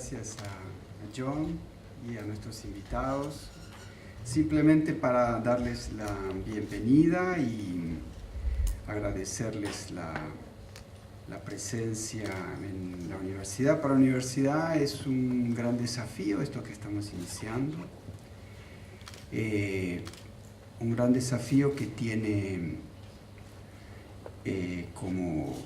gracias a John y a nuestros invitados, simplemente para darles la bienvenida y agradecerles la presencia en la universidad. Para la universidad es un gran desafío esto que estamos iniciando, un gran desafío que tiene como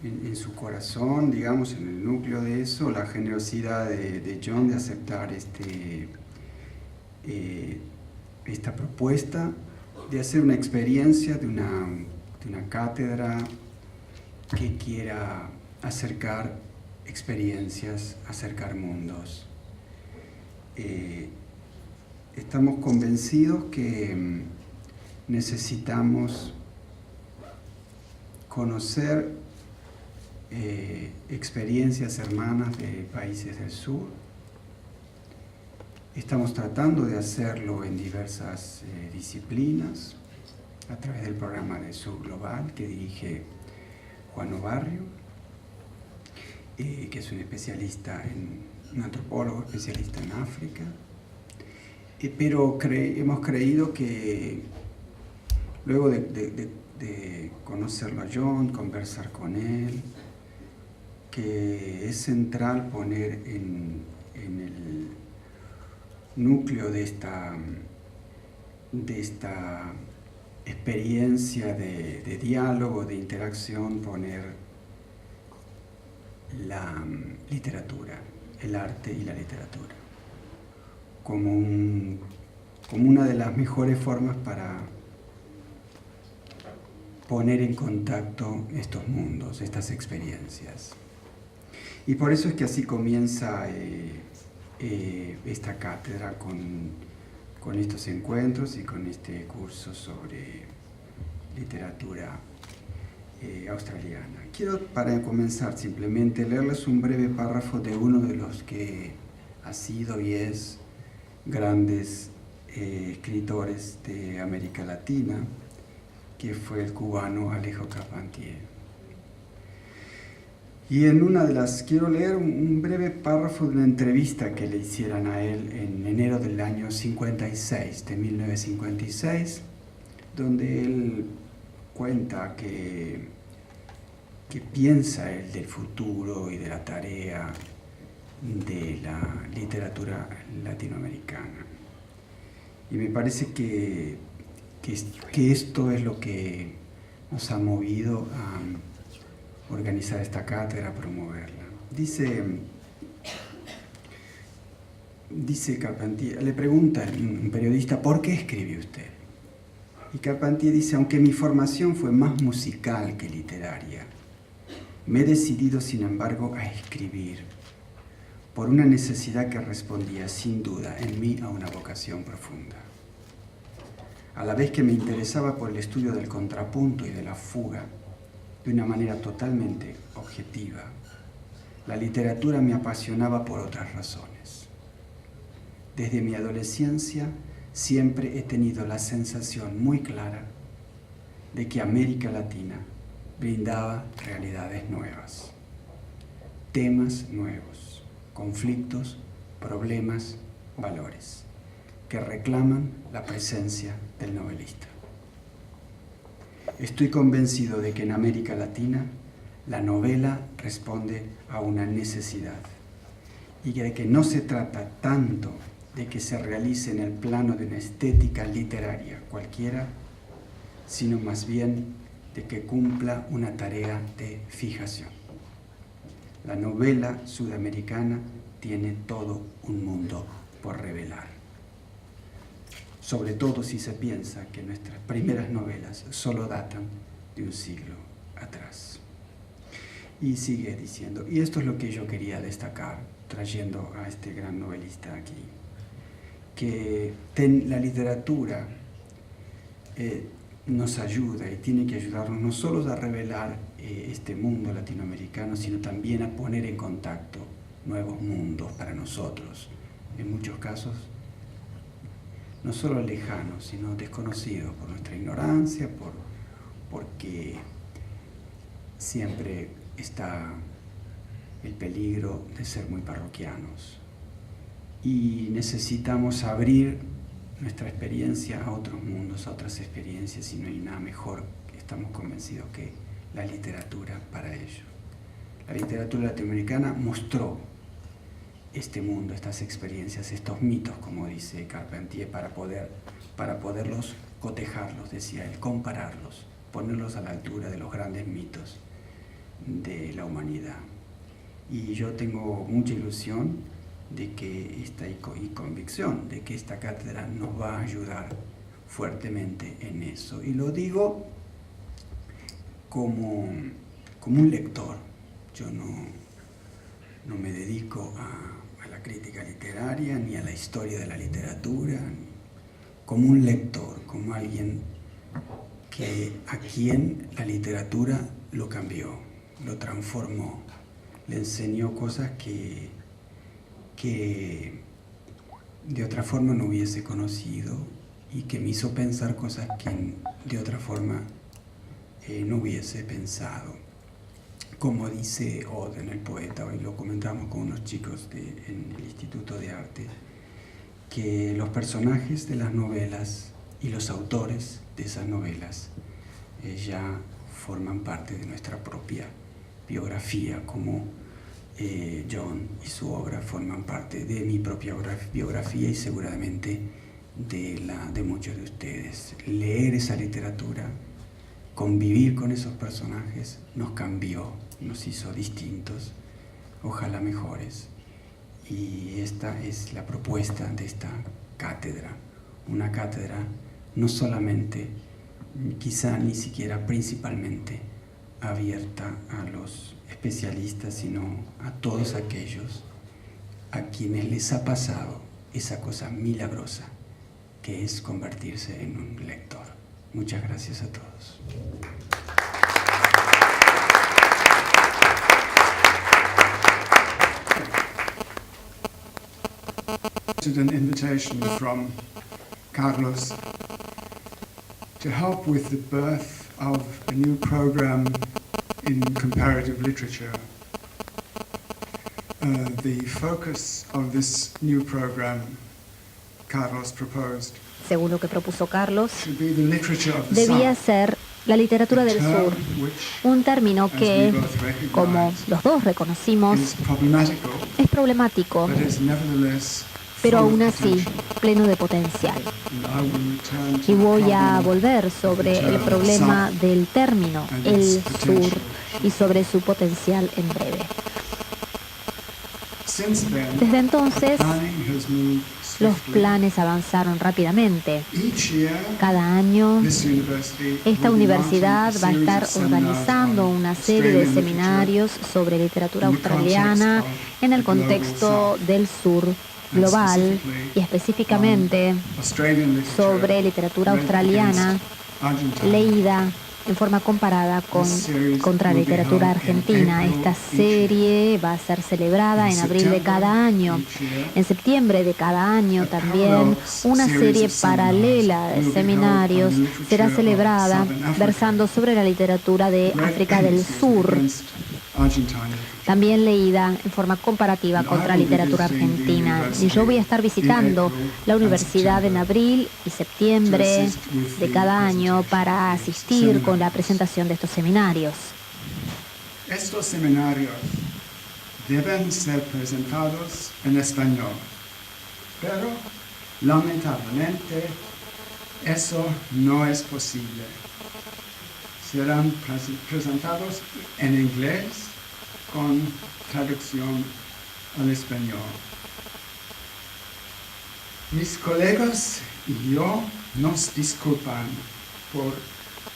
en su corazón, digamos, en el núcleo de eso, la generosidad de John de aceptar esta propuesta de hacer una experiencia de una cátedra que quiera acercar experiencias, acercar mundos. Estamos convencidos que necesitamos conocer experiencias hermanas de países del sur. Estamos tratando de hacerlo en diversas disciplinas a través del programa de Sur Global que dirige Juan Obarrio, que es un especialista un antropólogo especialista en África. Pero hemos creído que luego de conocerlo a John, conversar con él, que es central poner en el núcleo de esta experiencia de diálogo, de interacción, poner la literatura, el arte y la literatura, como una de las mejores formas para poner en contacto estos mundos, estas experiencias. Y por eso es que así comienza esta cátedra con estos encuentros y con este curso sobre literatura australiana. Quiero, para comenzar, simplemente leerles un breve párrafo de uno de los que ha sido y es grandes escritores de América Latina, que fue el cubano Alejo Carpentier. Y quiero leer un breve párrafo de una entrevista que le hicieron a él en enero del año 56, de 1956, donde él cuenta que piensa él del futuro y de la tarea de la literatura latinoamericana. Y me parece que esto es lo que nos ha movido a organizar esta cátedra, a promoverla. Dice Carpentier, le pregunta un periodista, ¿por qué escribe usted? Y Carpentier dice, aunque mi formación fue más musical que literaria, me he decidido, sin embargo, a escribir por una necesidad que respondía, sin duda, en mí a una vocación profunda. A la vez que me interesaba por el estudio del contrapunto y de la fuga, de una manera totalmente objetiva, la literatura me apasionaba por otras razones. Desde mi adolescencia siempre he tenido la sensación muy clara de que América Latina brindaba realidades nuevas, temas nuevos, conflictos, problemas, valores, que reclaman la presencia del novelista. Estoy convencido de que en América Latina la novela responde a una necesidad y de que no se trata tanto de que se realice en el plano de una estética literaria cualquiera, sino más bien de que cumpla una tarea de fijación. La novela sudamericana tiene todo un mundo por revelar, sobre todo si se piensa que nuestras primeras novelas solo datan de un siglo atrás. Y sigue diciendo, y esto es lo que yo quería destacar, trayendo a este gran novelista aquí, que la literatura nos ayuda y tiene que ayudarnos no solo a revelar este mundo latinoamericano, sino también a poner en contacto nuevos mundos para nosotros, en muchos casos no solo lejanos, sino desconocidos por nuestra ignorancia, porque siempre está el peligro de ser muy parroquianos. Y necesitamos abrir nuestra experiencia a otros mundos, a otras experiencias, y no hay nada mejor, estamos convencidos, que la literatura para ello. La literatura latinoamericana mostró este mundo, estas experiencias, estos mitos, como dice Carpentier, para poderlos cotejarlos, decía él, compararlos, ponerlos a la altura de los grandes mitos de la humanidad. Y yo tengo mucha ilusión de que y convicción de que esta cátedra nos va a ayudar fuertemente en eso. Y lo digo como un lector. Yo no me dedico a la crítica literaria ni a la historia de la literatura, como un lector, como alguien a quien la literatura lo cambió, lo transformó, le enseñó cosas que de otra forma no hubiese conocido y que me hizo pensar cosas que de otra forma no hubiese pensado. Como dice Oden, el poeta, hoy lo comentamos con unos chicos en el Instituto de Arte, que los personajes de las novelas y los autores de esas novelas ya forman parte de nuestra propia biografía, como John y su obra forman parte de mi propia biografía y seguramente de muchos de ustedes. Leer esa literatura, convivir con esos personajes, nos cambió, nos hizo distintos, ojalá mejores. Y esta es la propuesta de esta cátedra, una cátedra no solamente, quizá ni siquiera principalmente, abierta a los especialistas, sino a todos aquellos a quienes les ha pasado esa cosa milagrosa que es convertirse en un lector. Muchas gracias a todos. An invitation from Carlos to help with the birth of a new program in comparative literature. The focus of this new program Carlos proposed, según lo que propuso Carlos, should be the literature of the debía South, ser la literatura del sur, un término que, como los dos reconocimos, is problematical, es problemático, but is nevertheless pero full aún of así potential. pleno de potencial. And I will return to Y the voy a problem volver sobre el problema del término, el sur, y sobre su potencial en breve. Since then, Desde entonces, planning has moved los swiftly. planes avanzaron rápidamente. Each year, Cada año, this university esta will be universidad launching va a series estar of seminars organizando on una serie de Australian seminarios sobre literatura in the australiana context of en el the global contexto South, del sur global y específicamente Australian literature sobre literatura read australiana against Argentina. leída en forma comparada contra la literatura argentina. Esta serie va a ser celebrada en abril de cada año. En septiembre de cada año también una serie paralela de seminarios será celebrada versando sobre la literatura de África del Sur, también leída en forma comparativa contra literatura argentina. Y yo voy a estar visitando la universidad en abril y septiembre de cada año para asistir con la presentación de estos seminarios. Estos seminarios deben ser presentados en español, pero lamentablemente eso no es posible. Serán presentados en inglés con traducción al español. Mis colegas y yo nos disculpan por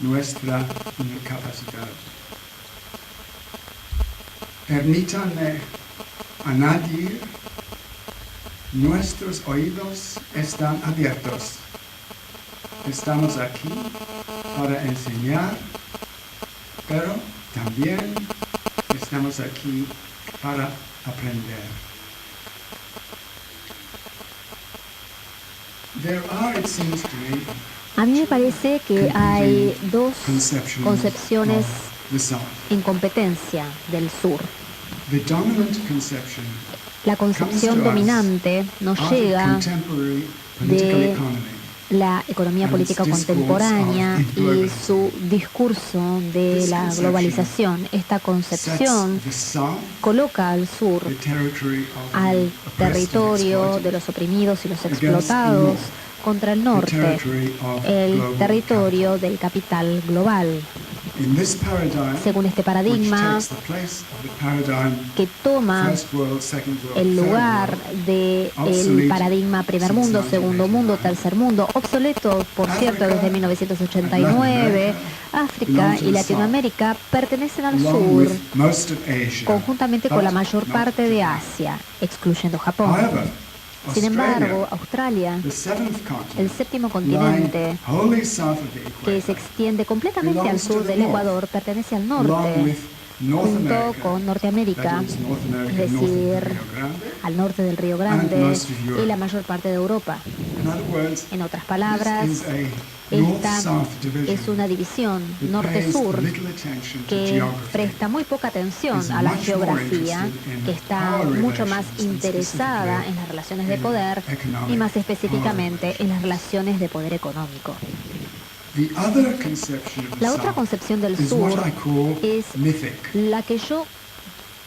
nuestra incapacidad. Permítanme añadir, nuestros oídos están abiertos. Estamos aquí para enseñar, pero también estamos aquí para aprender. There are, it seems to me, A mí me parece que hay dos concepciones the South. en competencia del sur. The dominant conception La concepción dominante nos out of llega contemporary political de economy la economía and its política discourse contemporánea of y globalism. su discurso de This la conception globalización. Esta sets concepción the South, coloca al sur, the territory of the al oppressed and territorio exploited, de los oprimidos y los against explotados, the north, contra el the norte, territory of el global territorio capital. del capital global. In this paradigm, Según este paradigma, which takes the place of the paradigm que toma First World, Second World, el Third lugar World, del obsolete paradigma primer mundo, since segundo mundo, 1989. tercer mundo, obsoleto, por cierto, desde 1989. África y Latinoamérica pertenecen al along sur, with most of Asia, conjuntamente con la but mayor not parte de Japan. Asia, excluyendo Japón. However, Sin embargo, Australia, Australia, the seventh continent, el séptimo lying continente, wholly south of the que equator, se extiende completamente al belongs to sur the del north, Ecuador, pertenece al along norte, with North junto America, con Norteamérica, that is North America, es north of the decir, Rio Grande. al norte del Río And Grande most of Europe. y la mayor parte de Europa. In other words, En otras palabras, this is a esta north-south division es una división that norte-sur pays little attention to que geography. presta muy poca atención is a la much more geografía, interested in que está power mucho más relations and interesada specifically en las relaciones de in poder economic y más power específicamente en las relations. relaciones de poder económico. The other conception of the La otra South concepción del is what sur I call es mythic. la que yo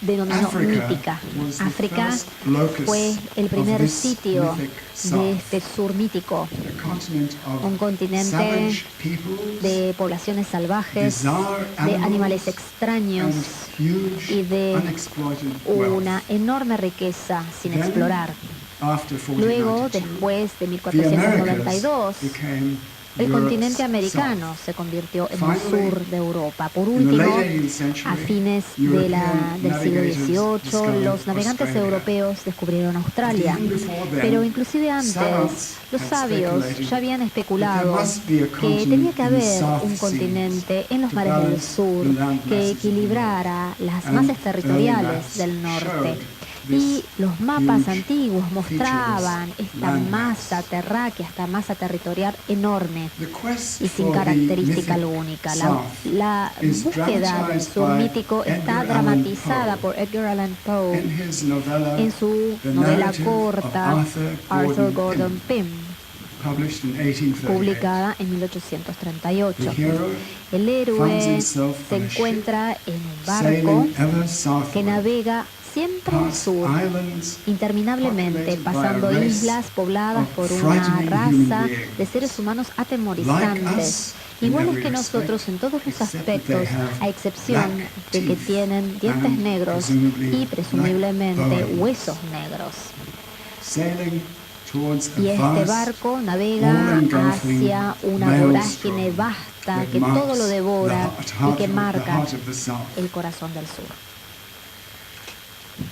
denomino Africa mítica. was the África first locus fue el of primer this sitio mythic de South, este sur mítico, a continent of un continente savage peoples, de poblaciones salvajes, bizarre de animals, animales extraños and huge y de unexploited wealth. una enorme riqueza sin Then, explorar. after Luego, 1492, después de the Americas 1492, became el Europe's continente americano South. se convirtió en el Finally, sur de Europa. Por in the último, late 18th century, a fines European del siglo navigators XVIII, discovered los navegantes Australia. europeos descubrieron Australia. Even before then, Pero inclusive antes, savants los had sabios speculated ya habían that especulado there must be a que continent tenía que in the haber South un Seas continente en los to mares del balance sur the land que masses of the equilibrara las And masas territoriales early maps del norte. showed Y this los mapas huge antiguos mostraban esta land masa mass. terráquea, esta masa territorial enorme The quest y sin for the característica mythic única. South La is búsqueda del dramatized sur by mítico está Edgar dramatizada Allan Poe por Edgar Allan Poe in his novella en su The novela Narrative corta of Arthur Gordon Pym, published in 1838. publicada en The 1838. hero El héroe finds himself se on a encuentra en un barco sailing ever que southward, navega siempre al past sur, islands interminablemente, populated by pasando a race islas pobladas of por una frightening raza human beings, de seres humanos like atemorizantes, us in iguales every que nosotros respect, en todos los except that aspectos, they have a excepción black de que teeth tienen dientes and negros presumably y presumiblemente black bones. huesos negros. sailing towards a Y este vast, barco navega all-engulfing hacia una maelstrom vorágine vasta that que todo marks lo devora the y que the marca heart of the South. el corazón del sur.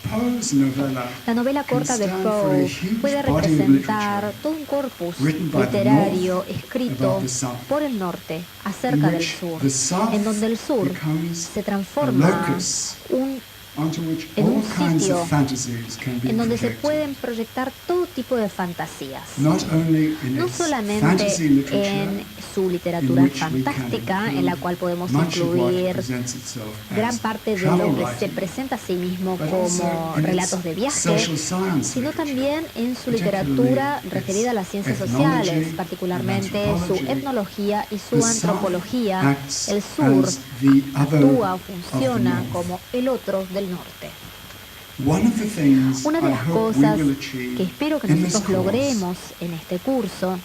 Poe's novella La novela can corta de stand for a Poe huge puede body of representar literature todo un corpus written by the literario North escrito about the South, por el norte in acerca del which sur, the South en donde el sur becomes se a transforma locus un onto which en all un kinds sitio of fantasies can be en donde se projected. pueden proyectar todo tipo de fantasías. Not only in No its solamente fantasy literature, en su literatura in which we can fantástica, en la cual podemos much of what incluir presents itself gran as parte de travel lo que se writing, presenta a sí mismo but como also in relatos its de viaje, social science sino literature, también en su particularly literatura its referida a las ciencias ethnology sociales, particularmente and su anthropology. etnología y su The South antropología. acts El sur as the other actúa, of the funciona North. como el otro del norte. One of the things Una de I las hope we cosas will achieve que espero que in this nosotros course logremos en este curso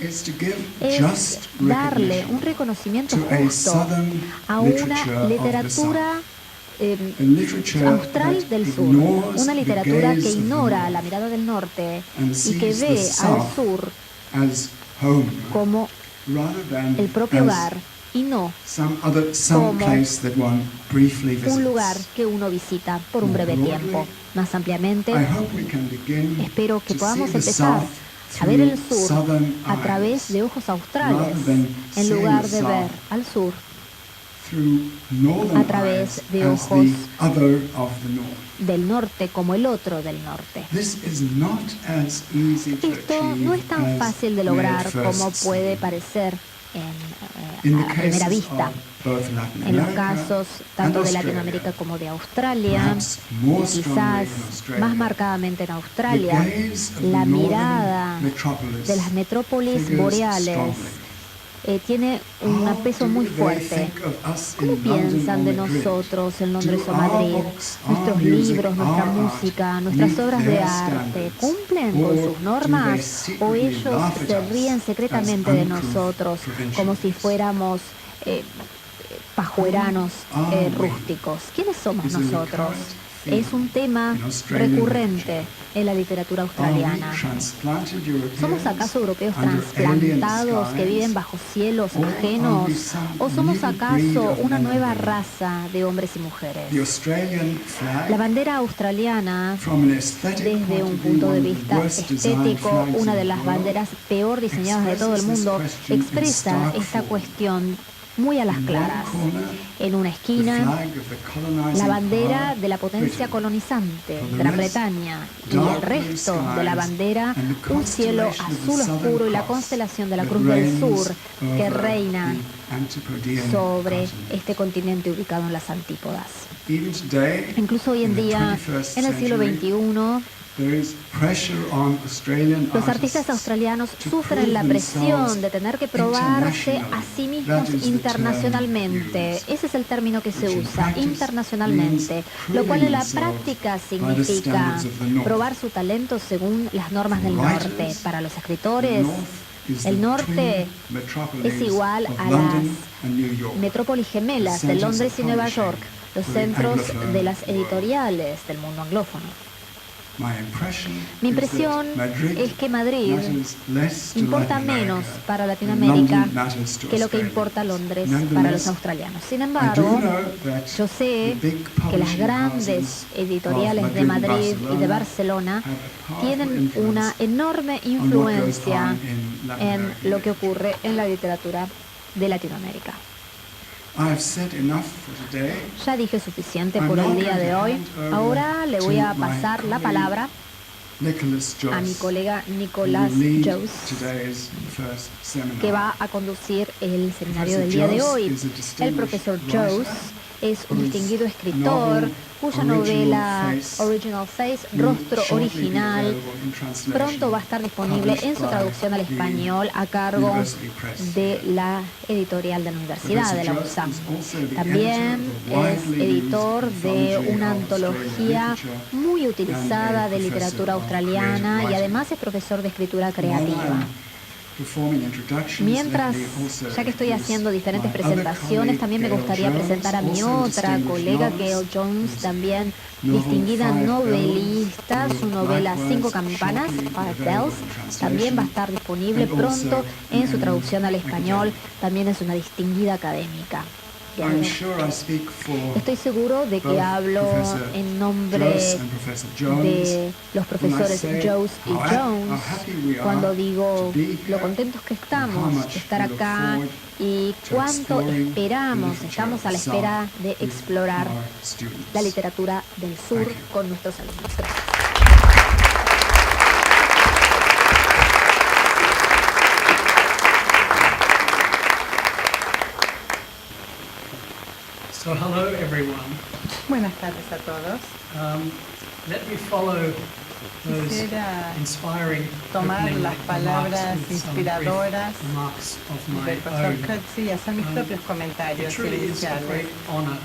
is to give es just darle recognition un reconocimiento to a justo southern a literature una of the literatura South. A literature austral that del sur, ignores una the literatura gaze que of the ignora North la mirada del norte and y que sees the ve al South sur as home como rather than el propio as hogar y no some como place that one briefly visits. un lugar que uno visita por un breve More tiempo. broadly, Más ampliamente, I hope we can begin espero que to podamos see the empezar South a ver el through sur southern a través de eyes, ojos australes, rather than en seeing lugar the de ver South al sur through northern a través eyes de as ojos the other of the North. del norte como el otro del norte. This is not as easy to Esto achieve no es tan as fácil de may lograr at first como puede seem. parecer a primera vista. En los casos tanto de Latinoamérica como de Australia, y quizás más marcadamente en Australia, la mirada de las metrópolis boreales tiene un peso muy fuerte. ¿Cómo piensan de nosotros en Londres o Madrid? Nuestros libros, nuestra música, nuestras obras de arte, ¿cumplen con sus normas? ¿O ellos se ríen secretamente de nosotros como si fuéramos pajueranos rústicos? ¿Quiénes somos nosotros? Es un tema recurrente en la literatura australiana. ¿Somos acaso europeos trasplantados que viven bajo cielos ajenos? ¿O somos acaso una nueva raza de hombres y mujeres? La bandera australiana, desde un punto de vista estético, una de las banderas peor diseñadas de todo el mundo, expresa esta cuestión muy a las claras. En una esquina, la bandera de la potencia colonizante, Gran Bretaña, y el resto de la bandera, un cielo azul oscuro y la constelación de la Cruz del Sur que reina sobre este continente ubicado en las antípodas. Incluso hoy en día, en el siglo XXI, los artistas australianos sufren la presión de tener que probarse a sí mismos internacionalmente. Ese es el término que se usa, internacionalmente, lo cual en la práctica significa probar su talento según las normas del norte. Para los escritores, el norte es igual a las metrópolis gemelas de Londres y Nueva York, los centros de las editoriales del mundo anglófono. Mi impresión es que Madrid importa menos para Latinoamérica que lo que importa Londres para los australianos. Sin embargo, yo sé que las grandes editoriales de Madrid y de Barcelona tienen una enorme influencia en lo que ocurre en la literatura de Latinoamérica. Ya dije suficiente por el día de hoy. Ahora le voy a pasar la palabra a mi colega Nicholas Jose, que va a conducir el seminario del día de hoy. El profesor Jose es un distinguido escritor cuya novela Original Face, Rostro Original, pronto va a estar disponible en su traducción al español a cargo de la editorial de la Universidad de la USAM. También es editor de una antología muy utilizada de literatura australiana y además es profesor de escritura creativa. Mientras, ya que estoy haciendo diferentes presentaciones, también me gustaría presentar a mi otra colega, Gail Jones, también distinguida novelista. Su novela 5 campanas, Five Bells, también va a estar disponible pronto en su traducción al español. También es una distinguida académica. Estoy seguro de que hablo en nombre de los profesores Jose y Jones cuando digo lo contentos que estamos de estar acá y cuánto estamos a la espera de explorar la literatura del sur con nuestros alumnos. Gracias. So hello everyone. Buenas tardes a todos. Let me follow those inspiring tomar las palabras remarks inspiradoras of del profesor Coetzee y hacer mis propios comentarios iniciales.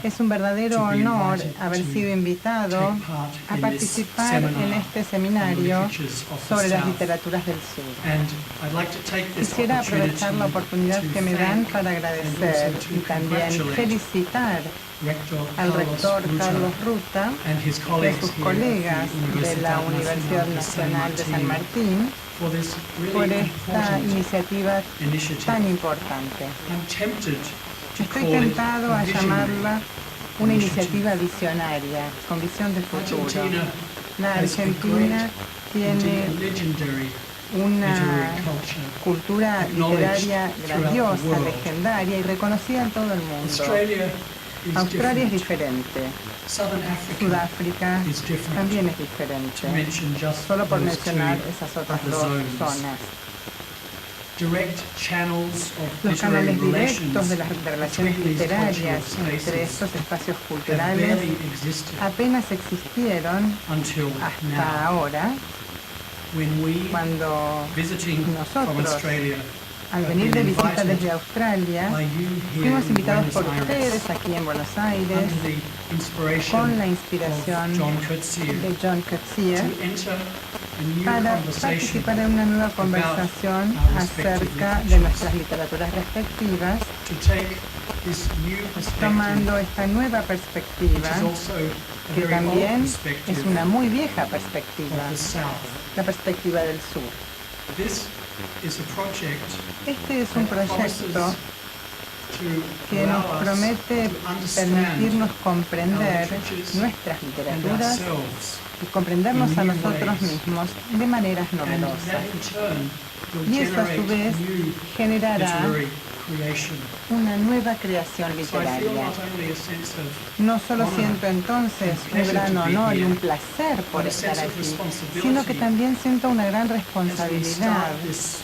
Es un verdadero to be honor invited haber to sido invitado take part a in this participar seminar en este on seminario the literatures of the sobre las South. literaturas del sur. And I'd like to take this Quisiera aprovechar la oportunidad que me dan para agradecer y también felicitar al rector Carlos Ruta y a sus colegas de la Universidad Nacional de San Martín por esta iniciativa tan importante. Estoy tentado a llamarla una iniciativa visionaria, con visión de futuro. La Argentina tiene una cultura literaria grandiosa, legendaria y reconocida en todo el mundo. Australia es diferente. Sudáfrica también es diferente. Solo por mencionar esas otras dos zonas. direct channels of Los literary canales directos relations de las relaciones between these literarias cultural entre spaces estos espacios have culturales barely existed apenas existieron until hasta now, ahora, when we, cuando visiting from nosotros, Australia, al have venir been de visita invited desde Australia, by you here fuimos in invitados Buenos por Aires ustedes aquí en Buenos Aires under the inspiration con la of inspiración John Coetzee de John Coetzee to enter a new para conversation participar en una nueva conversación our respective acerca de literature. nuestras literaturas respectivas, to take this new perspective, tomando esta nueva which perspectiva, is also a que very old también perspective es una muy vieja of perspectiva, the South. la perspectiva del sur. This is a project Este es un that promises proyecto to que allow nos us promete to understand permitirnos our comprender literatures nuestras and literaturas ourselves, y comprendernos a in new nosotros ways. mismos de maneras and novedosas. that in turn will Y eso a su generate vez new generará literary creation. una nueva creación So I feel literaria. not only a sense of No solo honor siento entonces un gran honor y un placer por estar aquí, sino que también siento una gran as we responsabilidad. start this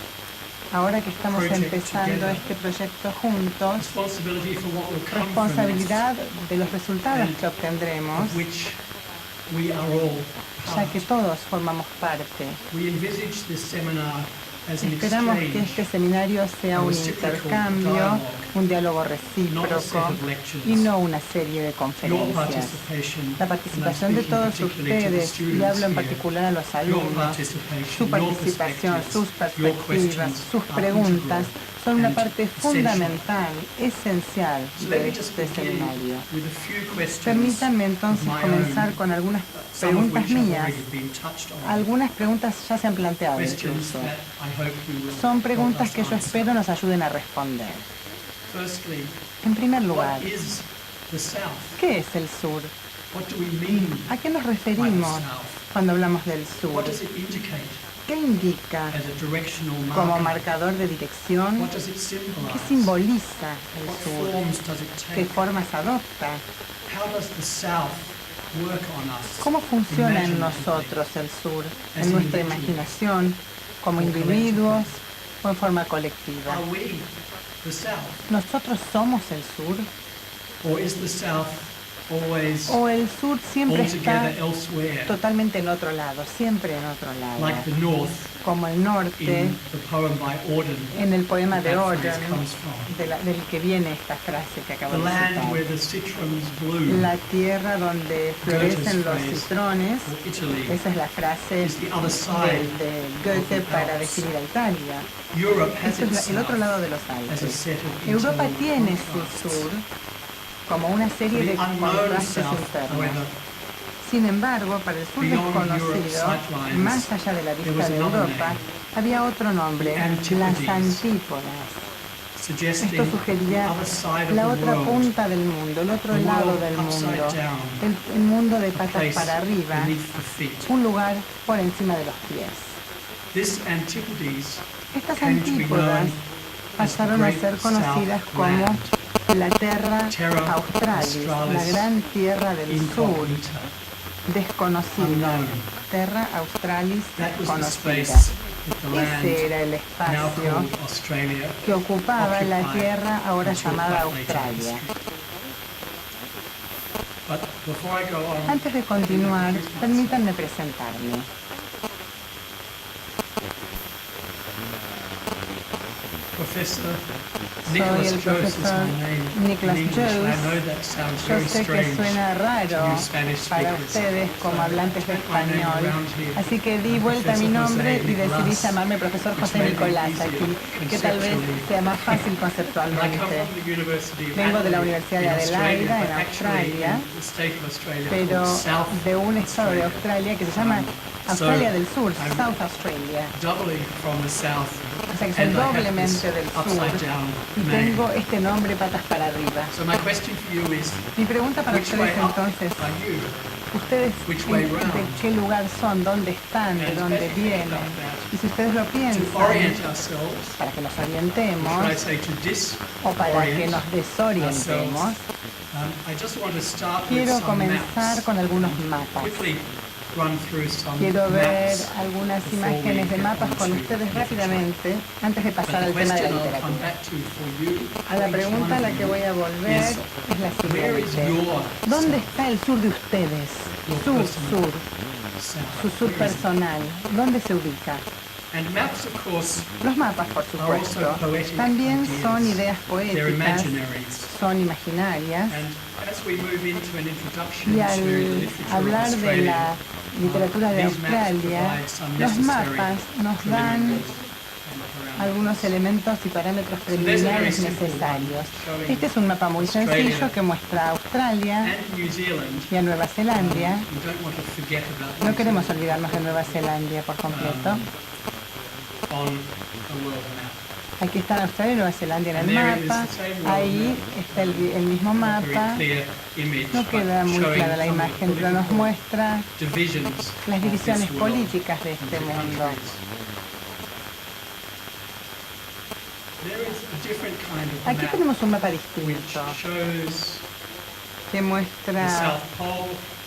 Ahora que estamos project empezando together. este proyecto juntos, responsibility for what will come from this, responsabilidad de los resultados que obtendremos, of which we are all ya part. que todos formamos parte. We envisage this seminar as an Esperamos que exchange, este seminario sea un intercambio, un diálogo not a set recíproco of lectures. y no una serie de Your conferencias. participation, La participación de and I'm todos speaking particularly to the ustedes, y students hablo en here, particular a los your alumnos, participation, su your participación, sus perspectives, your perspectivas, questions sus are preguntas integral son una and parte essential. fundamental, esencial So let de me just este begin seminario. with a few questions, Permítanme entonces of my comenzar own, con algunas some of preguntas which have mías. already been touched on. Algunas preguntas ya se han planteado Questions incluso. that I hope you will Son help preguntas us que yo answer. espero nos ayuden a responder. Firstly, En primer lugar, what is the South? ¿qué es el sur? What do we mean ¿A qué nos by the referimos South? cuando hablamos del sur? What does it indicate ¿Qué indica as a directional como marker? marcador de dirección? What does it ¿Qué symbolize? simboliza el What sur? forms does it ¿Qué take? formas adopta? How does the South work on us? ¿Cómo funciona en imaginatively? nosotros el sur, As en nuestra individuals. imaginación, como Or individuos o en forma colectiva? Are we the South? ¿Nosotros somos el sur? Or is the South always ¿O el sur siempre está altogether elsewhere? totalmente en otro lado, siempre en otro lado? Like the North Como el norte, in the poem by Auden. en el poema de that Auden, phrase comes from. del que viene esta frase que acabo The de land where citar. the citrons bloom, La tierra donde florecen los phrase. citrones, or Italy, esa es la frase is the other side. de Goethe para definir a Italia. Europe has Eso es its el otro South lado de los as a Alpes. set of Europa internal tiene su contrasts. sur como una serie For de the unknown contrastes South, internos. however, Sin embargo, para el sur Beyond desconocido, Europe's sightlines, más allá de la there vista was de another Europa, name, había otro nombre, the las Antipodes, antípodas. suggesting Esto the sugería other side of la the otra world, punta del mundo, el otro the lado world del upside mundo, down, el mundo de a patas place para arriba, beneath the feet. un lugar por encima de los pies. This Antipodes Estas came to be antípodas known as the pasaron a Great ser conocidas South como Land, la Terra Terra Australis, la Australis gran tierra del sur, incognita, desconocida. unknown. Terra Australis That was the desconocida. space that the land, Ese era el now espacio called Australia, que ocupaba la occupied tierra ahora until llamada quite late in Australia. history. But before I go on, Antes de continuar, permítanme presentarme. Professor Soy Nicholas el Jose is profesor my name Nicholas in English. Jose. I know that sounds Yo very sé que strange suena raro to you Spanish para speakers. ustedes como So hablantes de I spent my name español, around here. así que di vuelta a mi nombre y decidí llamarme profesor José Nicolás aquí, que tal vez sea más fácil And I come conceptualmente. from the University of Vengo de la Adelaide Universidad de in Australia, Adelaida, en but actually Australia, in the state of Australia pero called South de un estado de Australia que se llama Australia del Sur, I'm South Australia. doubly from the south, O sea que soy and I have this doblemente del sur upside down y name. tengo este nombre patas para arriba. So my question for you is, Mi pregunta para which way ustedes up entonces, are you? ustedes Which way round? de qué lugar son, dónde están, de And dónde as you think vienen. about that, Y si ustedes lo to piensan, orient ourselves, para que nos should I orientemos say to o para que disorient nos desorientemos, I just want to start with quiero some comenzar maps. con algunos mapas. Quickly, Quiero ver algunas imágenes de mapas con ustedes rápidamente antes de pasar al tema de la literatura. A la pregunta a la que voy a volver es la siguiente. ¿Dónde está el sur de ustedes? Su sur personal. ¿Dónde se ubica? Los mapas, por supuesto, también son ideas poéticas, son imaginarias. Y al hablar de la literatura de Australia, los mapas nos dan algunos elementos y parámetros preliminares necesarios. Este es un mapa muy sencillo que muestra a Australia y a Nueva Zelanda. No queremos olvidarnos de Nueva Zelanda por completo. Aquí está Australia y Nueva Zelanda en el mapa. Ahí está el mismo mapa. No queda muy clara la imagen, pero nos muestra las divisiones políticas de este mundo. Aquí tenemos un mapa distinto que muestra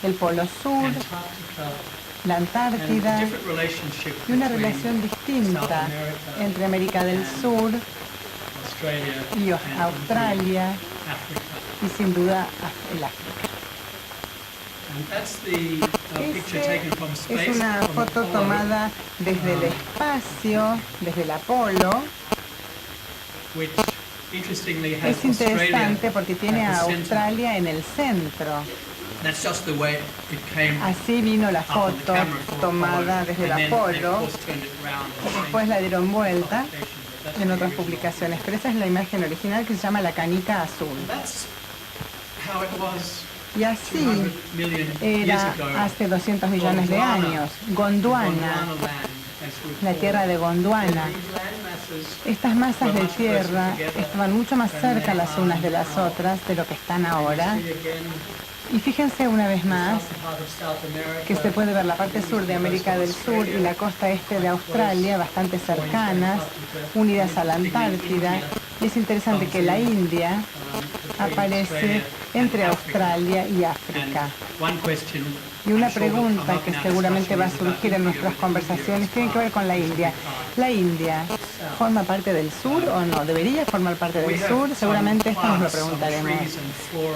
el Polo Sur, la Antártida y una relación distinta entre América del Sur y Australia y sin duda el África. Es una foto tomada desde el espacio, desde el Apolo. Es interesante porque tiene a Australia en el centro. Así vino la foto tomada desde el Apolo, después la dieron vuelta en otras publicaciones, pero esa es la imagen original que se llama la canica azul. Y así era hace 200 millones de años. Gondwana, la tierra de Gondwana. Estas masas de tierra estaban mucho más cerca las unas de las otras de lo que están ahora. Y fíjense una vez más que se puede ver la parte sur de América del Sur y la costa este de Australia bastante cercanas, unidas a la Antártida. Y es interesante que la India aparece entre Australia y África. Y una pregunta que seguramente va a surgir en nuestras conversaciones tiene que ver con la India. ¿La India forma parte del sur o no? ¿Debería formar parte del sur? Seguramente esto nos lo preguntaremos.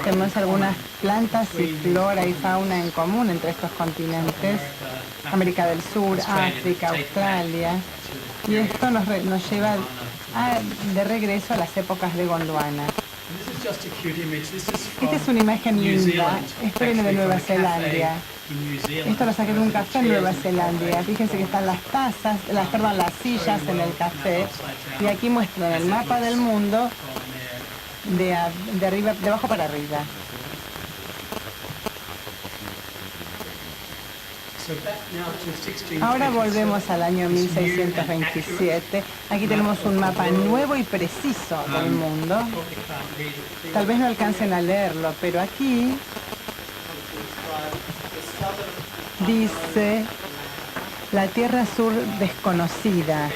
Tenemos algunas plantas y flora y fauna en común entre estos continentes. América del Sur, África, Australia. Y esto nos lleva de regreso a las épocas de Gondwana. Esta es una imagen linda. Esto viene de Nueva Zelanda. Esto lo saqué de un café en Nueva Zelanda. Fíjense que están las tazas, las sillas en el café. Y aquí muestran el mapa del mundo de abajo para arriba. Ahora volvemos al año 1627. Aquí tenemos un mapa nuevo y preciso del mundo. Tal vez no alcancen a leerlo, pero aquí dice la Tierra Sur desconocida,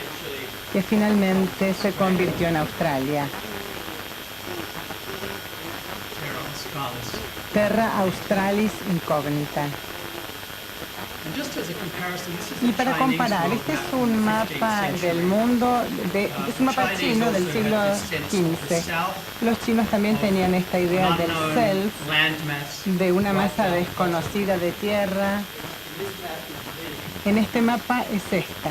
que finalmente se convirtió en Australia. Terra Australis Incognita. Y para comparar, este es un mapa del mundo, es un mapa chino del siglo XV. Los chinos también tenían esta idea del self, de una masa desconocida de tierra. En este mapa es esta.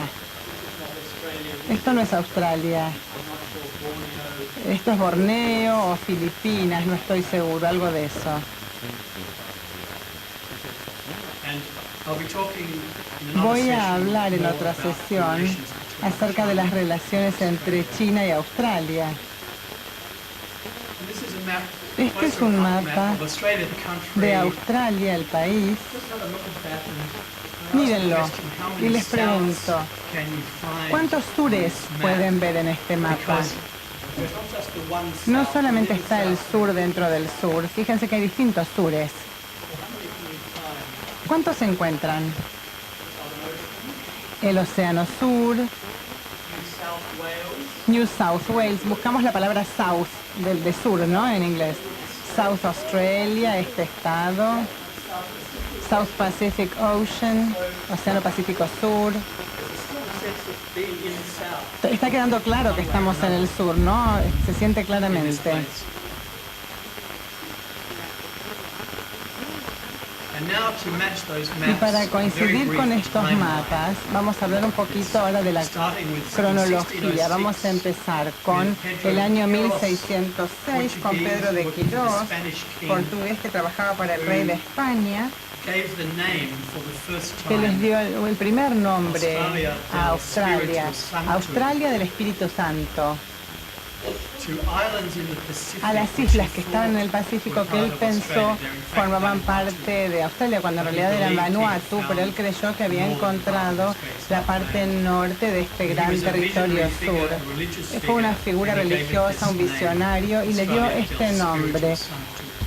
Esto no es Australia. Esto es Borneo o Filipinas, no estoy seguro, algo de eso. Voy a hablar en otra sesión acerca de las relaciones entre China y Australia. Este es un mapa de Australia, el país. Mírenlo y les pregunto, ¿cuántos sures pueden ver en este mapa? No solamente está el sur dentro del sur, fíjense que hay distintos sures. ¿Cuántos se encuentran? El Océano Sur, New South Wales, buscamos la palabra South, de sur, ¿no? En inglés. South Australia, este estado, South Pacific Ocean, Océano Pacífico Sur. Está quedando claro que estamos en el sur, ¿no? Se siente claramente. Y para coincidir con estos mapas, vamos a hablar un poquito ahora de la cronología. Vamos a empezar con el año 1606, con Pedro de Quirós, portugués que trabajaba para el rey de España, que les dio el primer nombre a Australia, Australia del Espíritu Santo, a las islas que estaban en el Pacífico que él pensó formaban parte de Australia, cuando en realidad eran Vanuatu, pero él creyó que había encontrado la parte norte de este gran territorio sur. Fue una figura religiosa, un visionario, y le dio este nombre,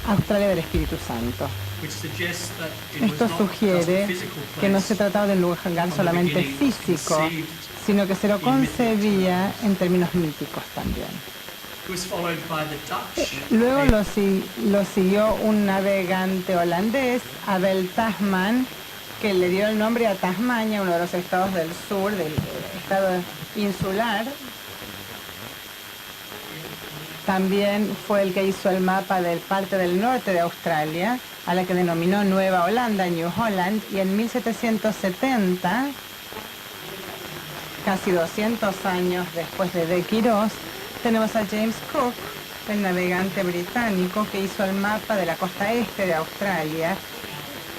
Australia del Espíritu Santo. Esto sugiere que no se trataba de un lugar solamente físico, sino que se lo concebía en términos míticos también. Luego lo siguió un navegante holandés, Abel Tasman, que le dio el nombre a Tasmania, uno de los estados del sur, del estado insular. También fue el que hizo el mapa de parte del norte de Australia, a la que denominó Nueva Holanda, New Holland, y en 1770, casi 200 años después de Quirós, tenemos a James Cook, el navegante británico que hizo el mapa de la costa este de Australia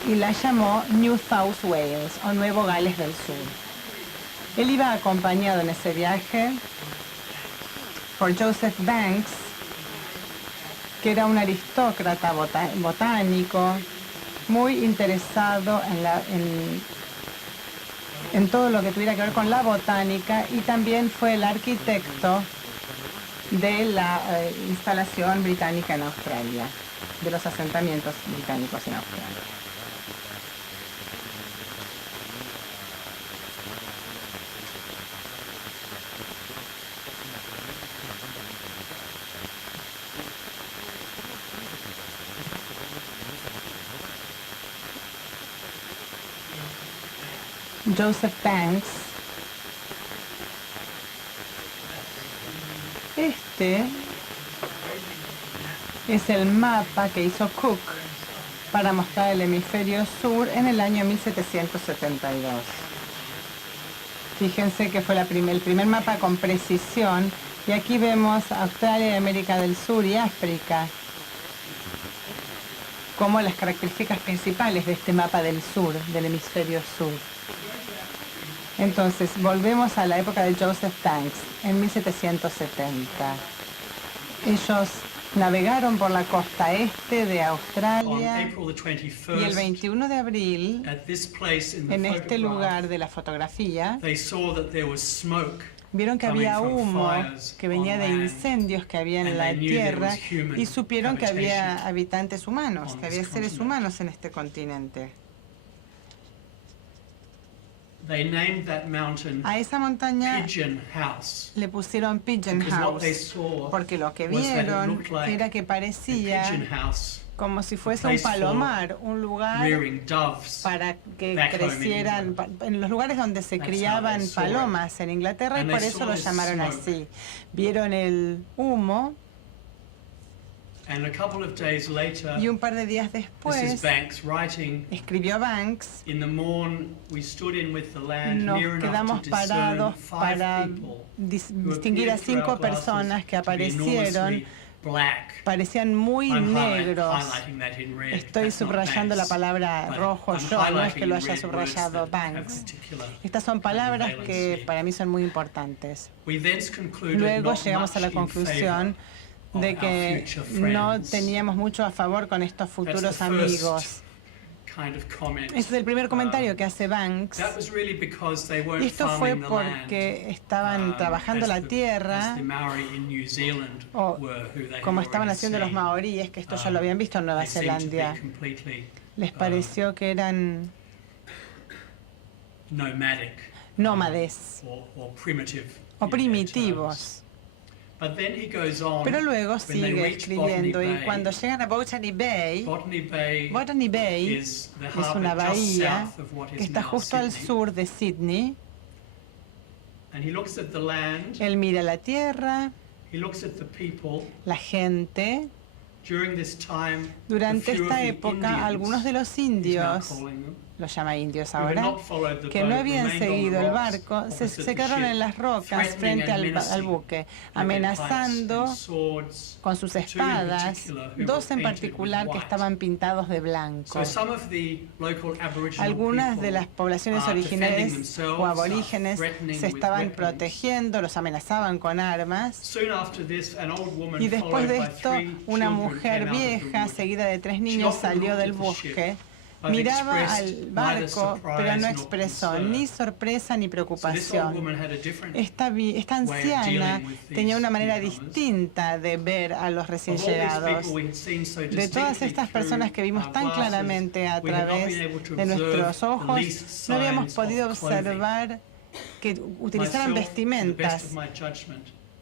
y la llamó New South Wales, o Nuevo Gales del Sur. Él iba acompañado en ese viaje por Joseph Banks, que era un aristócrata botánico muy interesado en todo lo que tuviera que ver con la botánica, y también fue el arquitecto de la instalación británica en Australia, de los asentamientos británicos en Australia. Joseph Banks. Este es el mapa que hizo Cook para mostrar el hemisferio sur en el año 1772. Fíjense que fue el primer mapa con precisión, y aquí vemos Australia y América del Sur y África como las características principales de este mapa del sur, del hemisferio sur. Entonces, volvemos a la época de Joseph Banks, en 1770. Ellos navegaron por la costa este de Australia y el 21 de abril, en este lugar de la fotografía, vieron que había humo que venía de incendios que había en la tierra, y supieron que había habitantes humanos, que había seres humanos en este continente. A esa montaña le pusieron Pigeon House, porque lo que vieron era que parecía como si fuese un palomar, un lugar para que crecieran, en los lugares donde se criaban palomas en Inglaterra, y por eso lo llamaron así. Vieron el humo, y un par de días después, escribió Banks, nos quedamos parados para distinguir a 5 personas que aparecieron, parecían muy negros. Estoy subrayando la palabra rojo yo, no es que lo haya subrayado Banks. Estas son palabras que para mí son muy importantes. Luego llegamos a la conclusión de que no teníamos mucho a favor con estos futuros amigos. Este es el primer comentario que hace Banks. Y esto fue porque estaban trabajando la tierra, o como estaban haciendo los maoríes, que esto ya lo habían visto en Nueva Zelanda. Les pareció que eran nómades o primitivos. Pero luego sigue escribiendo y cuando llegan a Botany Bay es una bahía que está justo al sur de Sydney. Él mira la tierra, la gente. Durante esta época, algunos de los indios, los llama indios ahora, que no habían seguido el barco, se quedaron en las rocas frente al buque, amenazando con sus espadas, dos en particular que estaban pintados de blanco. Algunas de las poblaciones originales o aborígenes se estaban protegiendo, los amenazaban con armas. Y después de esto, una mujer vieja, seguida de 3 niños, salió del bosque. Miraba al barco, pero no expresó ni sorpresa ni preocupación. Esta anciana tenía una manera distinta de ver a los recién llegados. De todas estas personas que vimos tan claramente a través de nuestros ojos, no habíamos podido observar que utilizaran vestimentas.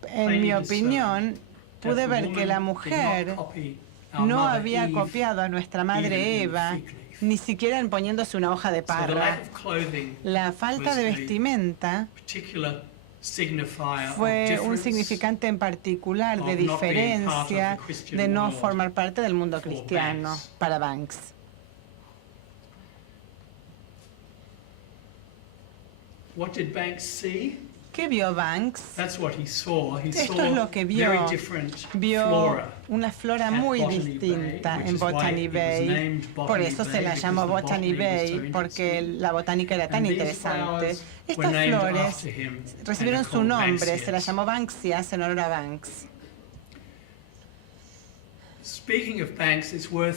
En mi opinión, pude ver que la mujer no había copiado a nuestra madre Eva, ni siquiera poniéndose una hoja de parra. La falta de vestimenta fue un significante en particular de diferencia, de no formar parte del mundo cristiano para Banks. What did Banks see? ¿Qué vio Banks? Esto es lo que vio. Vio una flora muy distinta en Botany Bay. Por eso se la llamó Botany Bay, porque la botánica era tan interesante. Estas flores recibieron su nombre, se la llamó Banksias en honor a Banks.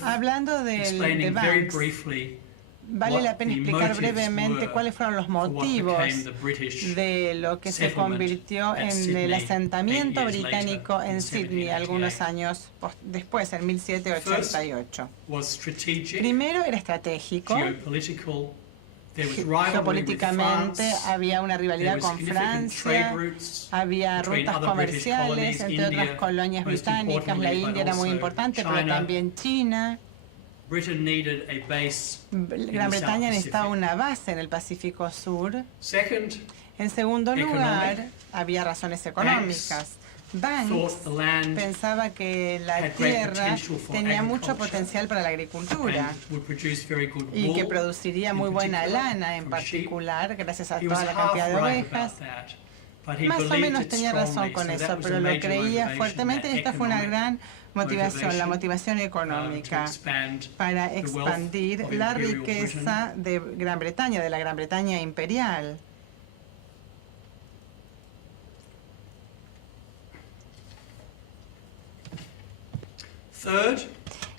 Hablando de Banks, vale la pena explicar brevemente cuáles fueron los motivos de lo que se convirtió en el asentamiento británico en Sydney algunos años después, en 1788. Primero era estratégico. Geopolíticamente había una rivalidad con Francia, había rutas comerciales entre otras colonias británicas, la India era muy importante, pero también China. Gran Bretaña necesitaba una base en el Pacífico Sur. En segundo lugar, había razones económicas. Banks pensaba que la tierra tenía mucho potencial para la agricultura y que produciría muy buena lana, en particular, gracias a toda la cantidad de ovejas. Más o menos tenía razón con eso, pero lo creía fuertemente y esta fue una gran motivación, la motivación económica, para expandir la riqueza de Gran Bretaña, de la Gran Bretaña imperial.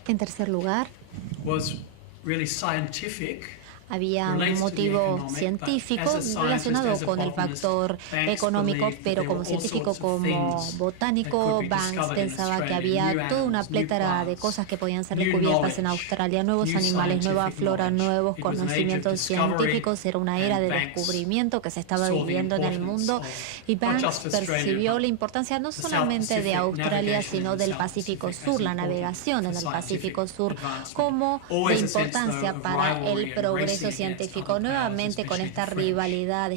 En tercer lugar, había un motivo científico relacionado con el factor económico, pero como científico, como botánico, Banks pensaba que había toda una plétora de cosas que podían ser descubiertas en Australia, nuevos animales, nueva flora, nuevos conocimientos científicos. Era una era de descubrimiento que se estaba viviendo en el mundo y Banks percibió la importancia no solamente de Australia, sino del Pacífico Sur, la navegación en el Pacífico Sur, como de importancia para el progreso científico, nuevamente con esta rivalidad,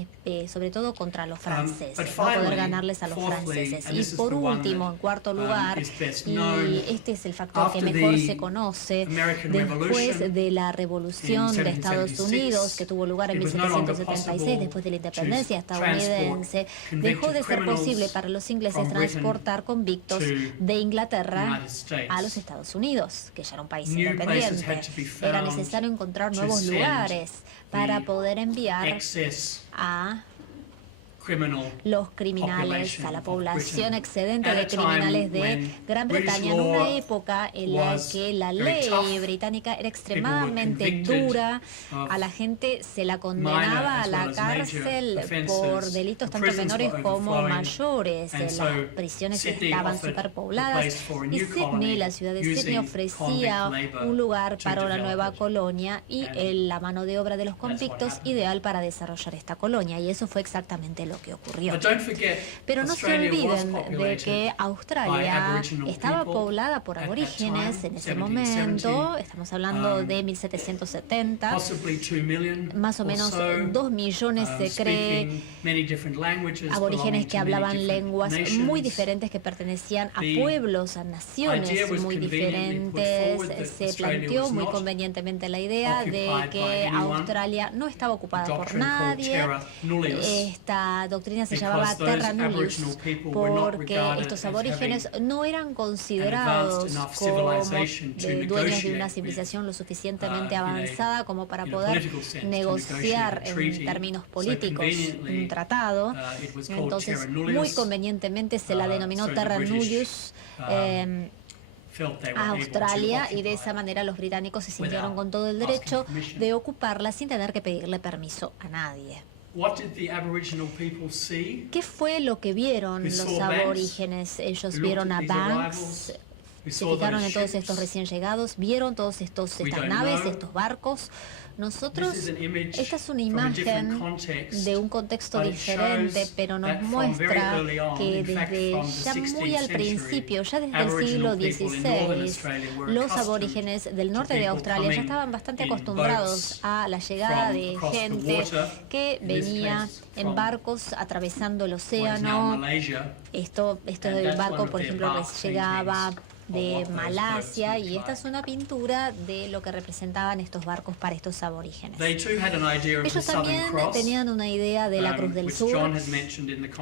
sobre todo contra los franceses, no poder ganarles a los franceses. Y por último, en cuarto lugar, y este es el factor que mejor se conoce, después de la revolución de Estados Unidos, que tuvo lugar en 1776, después de la independencia estadounidense, dejó de ser posible para los ingleses transportar convictos de Inglaterra a los Estados Unidos, que ya era un país independiente. Era necesario encontrar nuevos lugares para poder enviar a los criminales, a la población excedente de criminales de Gran Bretaña, en una época en la que la ley británica era extremadamente dura, a la gente se la condenaba a la cárcel por delitos tanto menores como mayores, las prisiones estaban superpobladas y Sydney, la ciudad de Sydney, ofrecía un lugar para una nueva colonia y la mano de obra de los convictos ideal para desarrollar esta colonia, y eso fue exactamente lo lo que ocurrió. Pero no se olviden de que Australia estaba poblada por aborígenes en ese momento, estamos hablando de 1770, más o menos 2 millones se cree, aborígenes que hablaban lenguas muy diferentes, que pertenecían a pueblos, a naciones muy diferentes. Se planteó muy convenientemente la idea de que Australia no estaba ocupada por nadie. Esta doctrina se llamaba Terra Nullius porque estos aborígenes no eran considerados como dueños de una civilización lo suficientemente avanzada como para poder negociar en términos políticos un tratado. Entonces, muy convenientemente se la denominó Terra Nullius a Australia, y de esa manera los británicos se sintieron con todo el derecho de ocuparla sin tener que pedirle permiso a nadie. ¿Qué fue lo que vieron los aborígenes? Ellos vieron a Banks, se fijaron en todos estos recién llegados, vieron todas estas naves, estos barcos. Nosotros, esta es una imagen de un contexto diferente, pero nos muestra que desde ya muy al principio, ya desde el siglo XVI, los aborígenes del norte de Australia ya estaban bastante acostumbrados a la llegada de gente que venía en barcos atravesando el océano. Esto del barco, por ejemplo, les llegaba de Malasia, y esta es una pintura de lo que representaban estos barcos para estos aborígenes. Ellos también tenían una idea de la Cruz del Sur,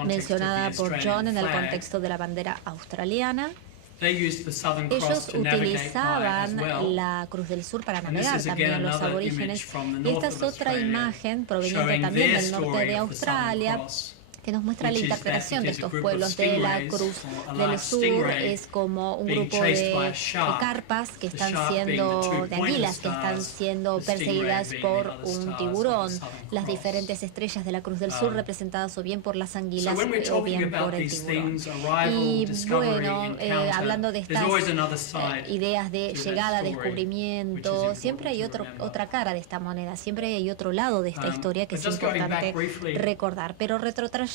mencionada por John en el contexto de la bandera australiana. Ellos utilizaban la Cruz del Sur para navegar también, los aborígenes. Y esta es otra imagen proveniente también del norte de Australia, que nos muestra la interpretación de estos pueblos de la Cruz del Sur. Es como un grupo de carpas que están siendo, de anguilas que están siendo perseguidas por un tiburón. Las diferentes estrellas de la Cruz del Sur representadas o bien por las anguilas o bien por el tiburón. Y bueno, hablando de estas ideas de llegada, descubrimiento, siempre hay otra cara de esta moneda, siempre hay otro lado de esta historia que es importante recordar. Pero retrotrayéndonos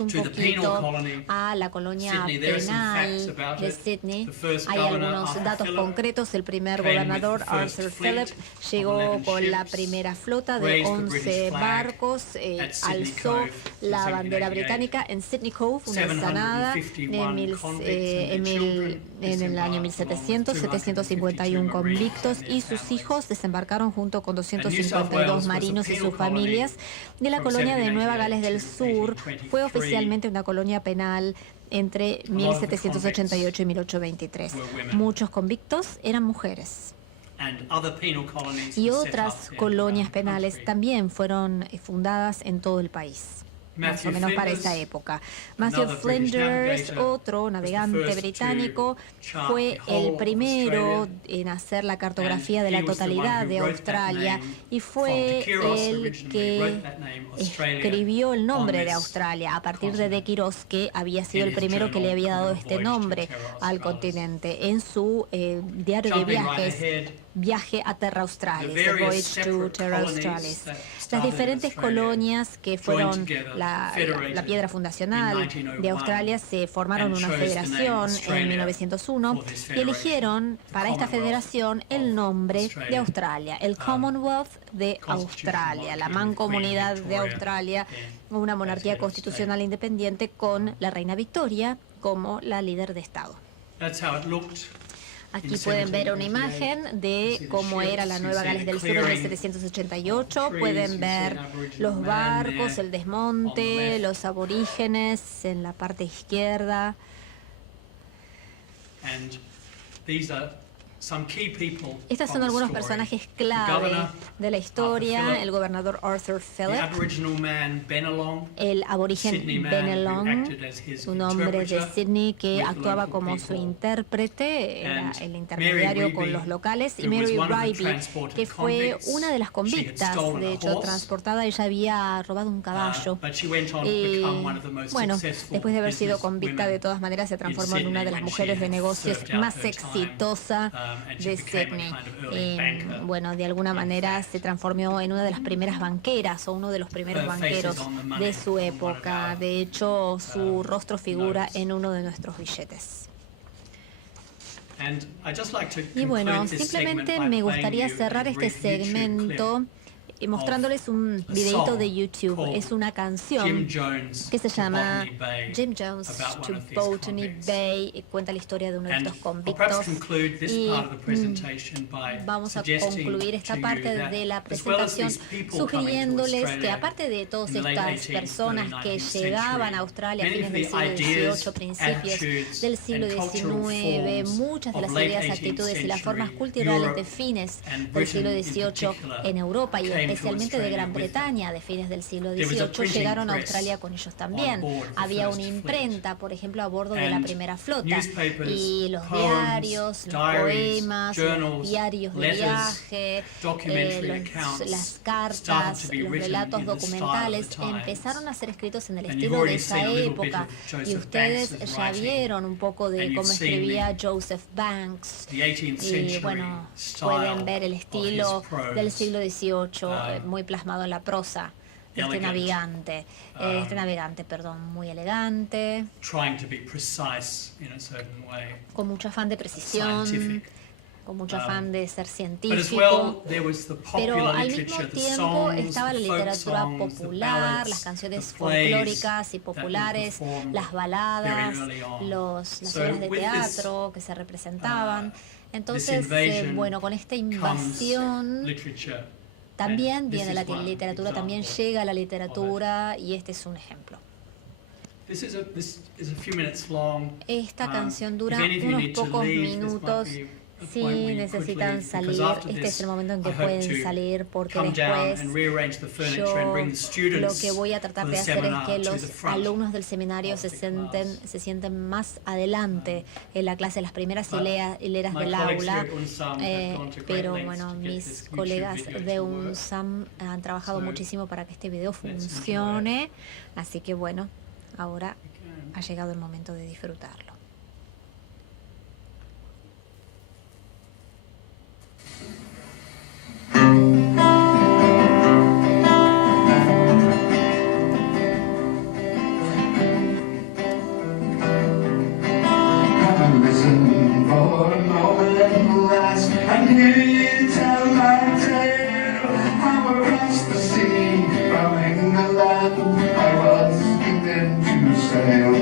un poquito a la colonia penal de Sydney, hay algunos datos concretos. El primer gobernador, Arthur Phillip, llegó con la primera flota de 11 barcos, alzó la bandera británica en Sydney Cove, una ensenada, en el año 1700, 751 convictos y sus hijos desembarcaron junto con 252 marinos y sus familias de la colonia de Nueva Gales del Sur. Fue oficialmente una colonia penal entre 1788 y 1823. Muchos convictos eran mujeres. Y otras colonias penales también fueron fundadas en todo el país, más o menos para esa época. Matthew Flinders, otro navegante británico, fue el primero en hacer la cartografía de la totalidad de Australia, y fue el que escribió el nombre de Australia a partir de Quiros, que había sido el primero que le había dado este nombre al continente en su diario de viajes, Viaje a Terra Australis, The Voyage to Terra Australis. Las diferentes colonias que fueron la piedra fundacional de Australia se formaron una federación en 1901 y eligieron para esta federación el nombre de Australia, el Commonwealth de Australia, la Mancomunidad de Australia, una monarquía constitucional independiente con la reina Victoria como la líder de Estado. Aquí pueden ver una imagen de cómo era la Nueva Gales del Sur en 1788. Pueden ver los barcos, el desmonte, los aborígenes en la parte izquierda. Estos son algunos personajes clave de la historia. El gobernador Arthur Phillip, el aborigen Bennelong, un hombre de Sydney que actuaba como su intérprete, era el intermediario con los locales, y Mary Ribey, que fue una de las convictas, de hecho transportada. Ella había robado un caballo y bueno, después de haber sido convicta, de todas maneras se transformó en una de las mujeres de negocios más exitosa de Sydney. Bueno, de alguna manera se transformó en una de las primeras banqueras o uno de los primeros banqueros de su época. De hecho, su rostro figura en uno de nuestros billetes. Y bueno, simplemente me gustaría cerrar este segmento mostrándoles un videito de YouTube. Es una canción que se llama Jim Jones to Botany Bay. Cuenta la historia de uno de estos convictos. Y vamos a concluir esta parte de la presentación sugiriéndoles que aparte de todas estas personas que llegaban a Australia a fines del siglo XVIII, principios del siglo XIX, muchas de las ideas, actitudes y las formas culturales de fines del siglo XVIII en Europa y especialmente de Gran Bretaña de fines del siglo XVIII, llegaron a Australia con ellos también. Había una imprenta, por ejemplo, a bordo de la primera flota, y los diarios, los poemas, los diarios de viaje, las cartas, los relatos documentales empezaron a ser escritos en el estilo de esa época, y ustedes ya vieron un poco de cómo escribía Joseph Banks, y bueno, pueden ver el estilo del siglo XVIII muy plasmado en la prosa. Este navegante, muy elegante, con mucho afán de precisión, con mucho afán de ser científico, pero al mismo tiempo estaba la literatura popular, las canciones folclóricas y populares, las baladas, las obras de teatro que se representaban. Entonces, bueno, con esta invasión también viene la literatura, también llega la literatura, y este es un ejemplo. Esta canción dura unos pocos minutos. Si necesitan salir, este es el momento en que pueden salir, porque después yo lo que voy a tratar de hacer es que los alumnos del seminario se sienten más adelante en la clase, en las primeras hileras del aula, pero bueno, mis colegas de UNSAM han trabajado muchísimo para que este video funcione, así que bueno, ahora ha llegado el momento de disfrutarlo. I was condemned to sail.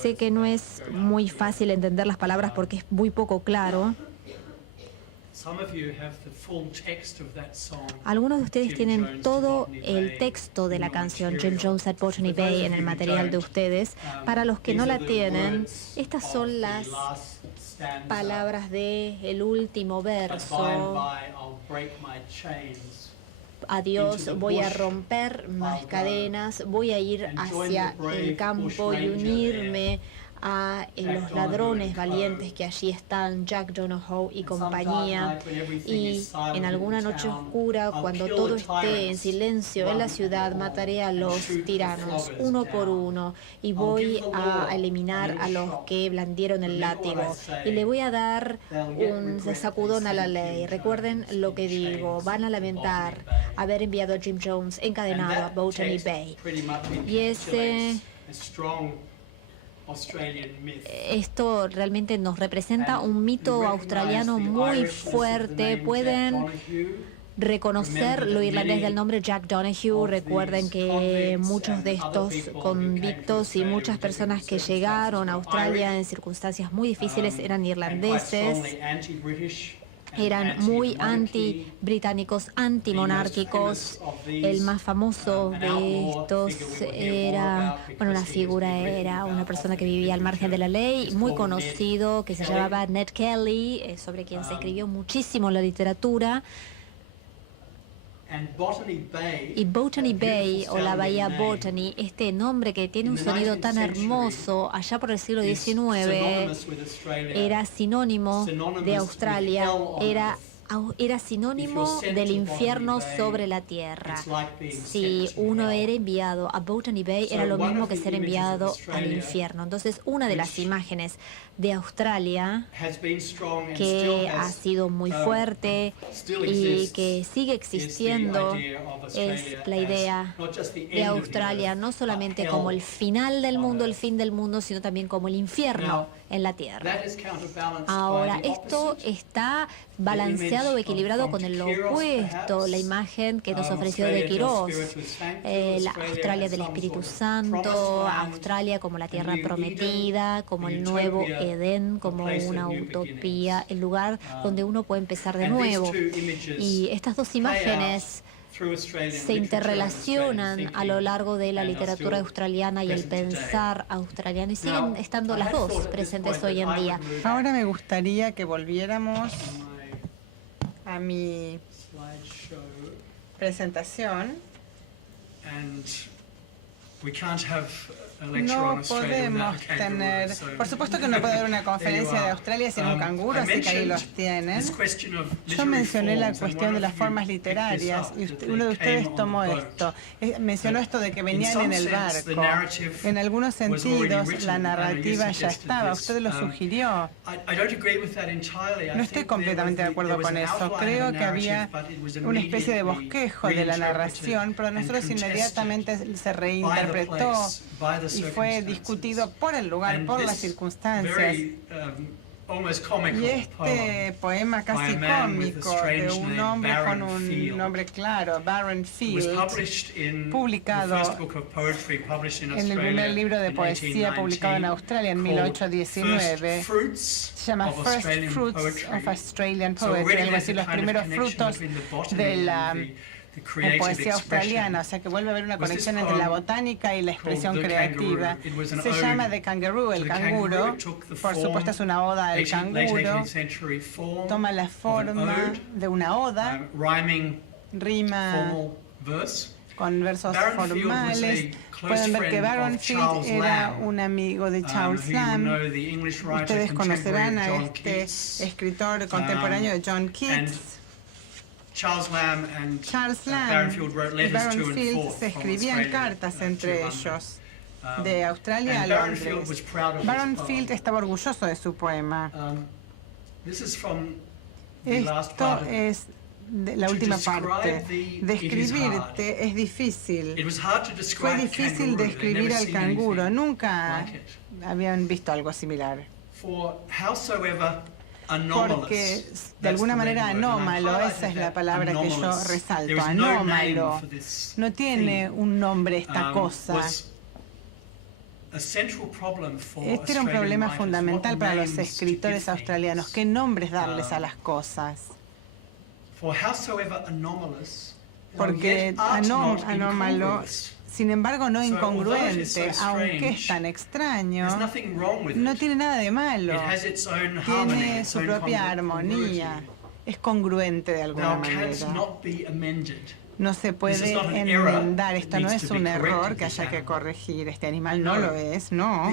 Sé que no es muy fácil entender las palabras porque es muy poco claro. Algunos de ustedes tienen todo el texto de la canción Jim Jones at Botany Bay en el material de ustedes. Para los que no la tienen, estas son las palabras del último verso. Adiós, voy a romper más cadenas, voy a ir hacia el campo y unirme a los ladrones valientes que allí están, Jack Donohoe y compañía. Y en alguna noche oscura, cuando todo esté en silencio en la ciudad, mataré a los tiranos uno por uno y voy a eliminar a los que blandieron el látigo y le voy a dar un sacudón a la ley. Recuerden lo que digo, van a lamentar haber enviado a Jim Jones encadenado a Botany Bay. Y esto realmente nos representa un mito australiano muy fuerte. Pueden reconocer lo irlandés del nombre Jack Donohoe. Recuerden que muchos de estos convictos y muchas personas que llegaron a Australia en circunstancias muy difíciles eran irlandeses. Eran muy anti-británicos, antimonárquicos. El más famoso de estos era, la figura era una persona que vivía al margen de la ley, muy conocido, que se llamaba Ned Kelly, sobre quien se escribió muchísimo en la literatura. Y Botany Bay, o la Bahía Botany, este nombre que tiene un sonido tan hermoso, allá por el siglo XIX, era sinónimo de Australia, era sinónimo del infierno sobre la tierra. Si uno era enviado a Botany Bay, era lo mismo que ser enviado al infierno. Entonces, una de las imágenes de Australia que ha sido muy fuerte y que sigue existiendo es la idea de Australia no solamente como el final del mundo, el fin del mundo, sino también como el infierno en la tierra. Ahora, esto está balanceado o equilibrado con el opuesto, la imagen que nos ofreció de Quirós, la Australia del Espíritu Santo, Australia como la tierra prometida, como el nuevo Edén, como una utopía, el lugar donde uno puede empezar de nuevo. Y estas dos imágenes se interrelacionan a lo largo de la literatura australiana y el pensar australiano, y siguen estando las dos presentes hoy en día. Ahora me gustaría que volviéramos a mi presentación. No podemos tener, por supuesto que no puede haber una conferencia de Australia sin un canguro, así que ahí los tienen. Yo mencioné la cuestión de las formas literarias y uno de ustedes tomó esto. Mencionó esto de que venían en el barco. En algunos sentidos la narrativa ya estaba, usted lo sugirió. No estoy completamente de acuerdo con eso. Creo que había una especie de bosquejo de la narración, pero nosotros inmediatamente se reinterpretó y fue discutido por el lugar, por las circunstancias. Y este poema casi cómico de un hombre con un nombre claro, Baron Field, publicado en el primer libro de poesía publicado en Australia en 1819, se llama First Fruits of Australian Poetry, algo así, los primeros frutos de la poesía australiana, o sea que vuelve a haber una conexión entre la botánica y la expresión creativa. Se llama The Kangaroo, el canguro, por supuesto es una oda al canguro, toma la forma de una oda, rima con versos formales. Pueden ver que Baron Field era un amigo de Charles Lamb. Ustedes conocerán a este escritor contemporáneo de John Keats. Charles Lamb y Baron Field se escribían cartas entre ellos, de Australia a Londres. Baron Field estaba orgulloso de su poema. Esto es de la última parte. Describirte es difícil. Fue difícil describir al canguro. Nunca habían visto algo similar. Porque de alguna manera anómalo, esa es la palabra que yo resalto, anómalo. No tiene un nombre esta cosa. Este era un problema fundamental para los escritores australianos. ¿Qué nombres darles a las cosas? Porque anómalo, sin embargo no incongruente, aunque es tan extraño, no tiene nada de malo. Tiene su propia armonía. Es congruente de alguna manera. No se puede enmendar. Esto no es un error que haya que corregir. Este animal no lo es, no.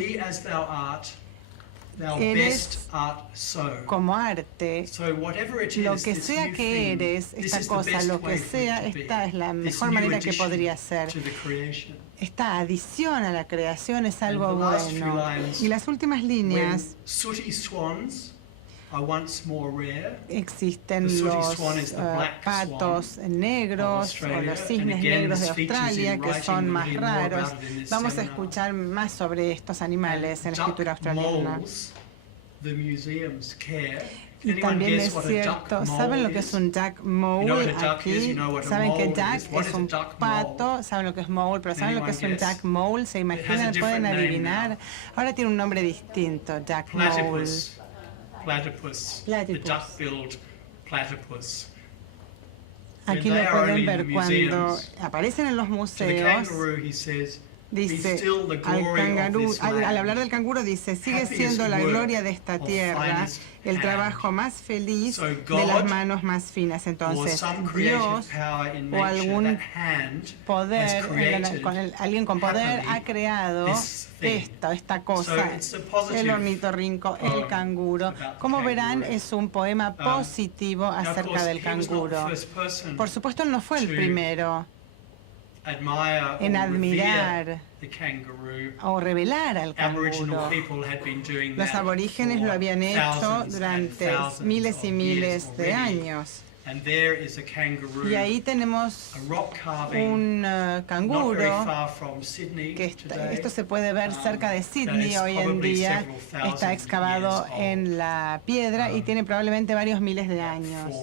Eres como arte, lo que sea que eres, esta cosa, lo que sea, esta es la mejor manera que podría ser. Esta adición a la creación es algo bueno. Y las últimas líneas, existen los patos negros o los cisnes negros de Australia, que son más raros. Vamos a escuchar más sobre estos animales en la escritura australiana. Y también es cierto, ¿saben lo que es un duck mole aquí? ¿Saben que duck es un pato? ¿Saben lo que es mole? Pero ¿saben lo que es un duck mole? ¿Se imaginan? ¿Pueden adivinar? Ahora tiene un nombre distinto, duck mole. Platypus. The duck-billed platypus. Aquí lo pueden ver cuando aparecen en los museos. Dice, al hablar del canguro, dice, sigue siendo la gloria de esta tierra, el trabajo más feliz de las manos más finas. Entonces, Dios o algún poder, alguien con poder ha creado esta cosa, el ornitorrinco, el canguro. Como verán, es un poema positivo acerca del canguro. Por supuesto, él no fue el primero en admirar o revelar al canguro. Los aborígenes lo habían hecho durante miles y miles de años. Y ahí tenemos un canguro que esto se puede ver cerca de Sydney hoy en día. Está excavado en la piedra y tiene probablemente varios miles de años.